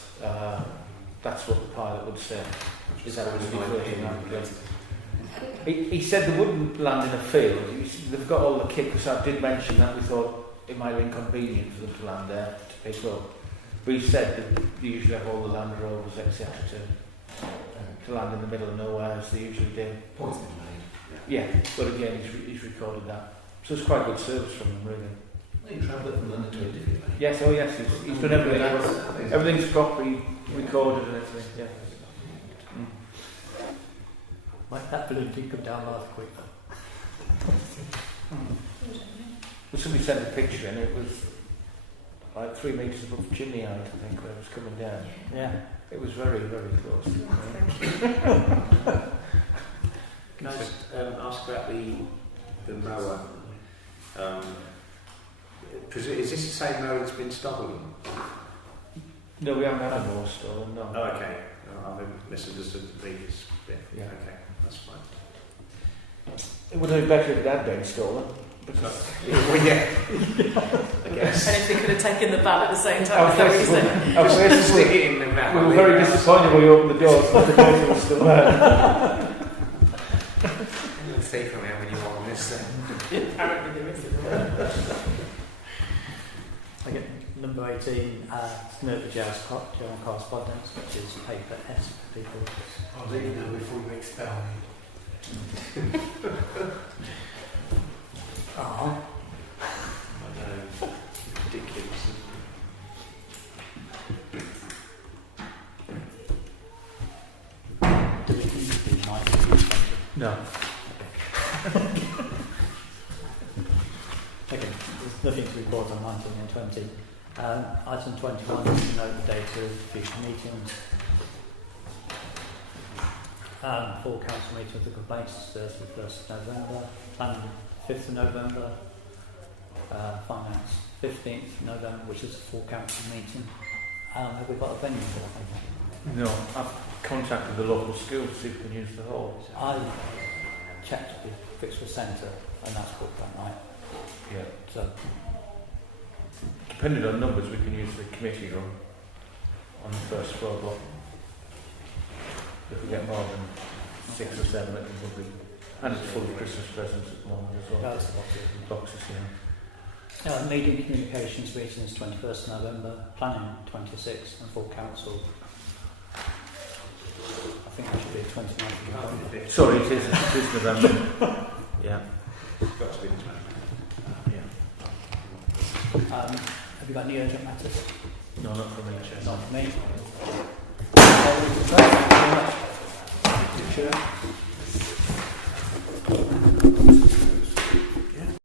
that's what the pilot would say, is that it was deflating rapidly. He said they wouldn't land in a field. They've got all the kit, because I did mention that we thought it might be inconvenient for them to land there to pick up. But he said that they usually have all the Land Rovers, etc. to land in the middle of nowhere, as they usually do. Point's been made. Yeah, but again, he's recorded that. So it's quite good service from him, really. Well, you travelled from London to India, didn't you? Yes, oh yes, he's done everything. Everything's properly recorded and everything, yeah. Like that balloon did come down rather quick though. Well, somebody sent a picture and it was like 3 metres above chimney height, I think, where it was coming down. Yeah. It was very, very close. Can I just ask about the mower? Is this the same mower that's been stolen? No, we haven't had a more stolen, no. Oh, okay. I've misunderstood the previous bit. Yeah. Okay, that's fine. It would have been better if it had been stolen. Because Well, yeah. I guess. And if they could have taken the van at the same time, is that what you're saying? our faces Stick it in the van. we were very disappointed when we opened the doors, but the data was still there. Let's see from how many more on this. Apparently there isn't. Okay, number 18, note the journal correspondence, which is paper S for people. I'll leave now before you expel me. Oh, I know. Ridiculous. do we need to be nice? No. Okay, there's nothing to report on 19 and 20. Item 21 is to note the date of future meetings. Full council meeting of the complaints is 31st of November, planning 5th of November, finance 15th November, which is a full council meeting. Have we got a venue for that? No, I've contacted the local school to see if we can use the hall. I checked with Vixwell Centre and that's booked that night. Yeah. So, Depending on numbers, we can use the committee room on the first floor block. If we get more than 6 or 7, it can probably And it's full of Christmas presents at the moment as well. That's a lot, isn't it? Boxes, yeah. Meeting communications meeting is 21st November, planning 26th, and full council. I think that should be 29th of November. Sorry, it is November. Yeah. It's got to be the 20th. Yeah. Have you got any urgent matters? No, not for me, Chair. Not for me. Thank you very much. Chair.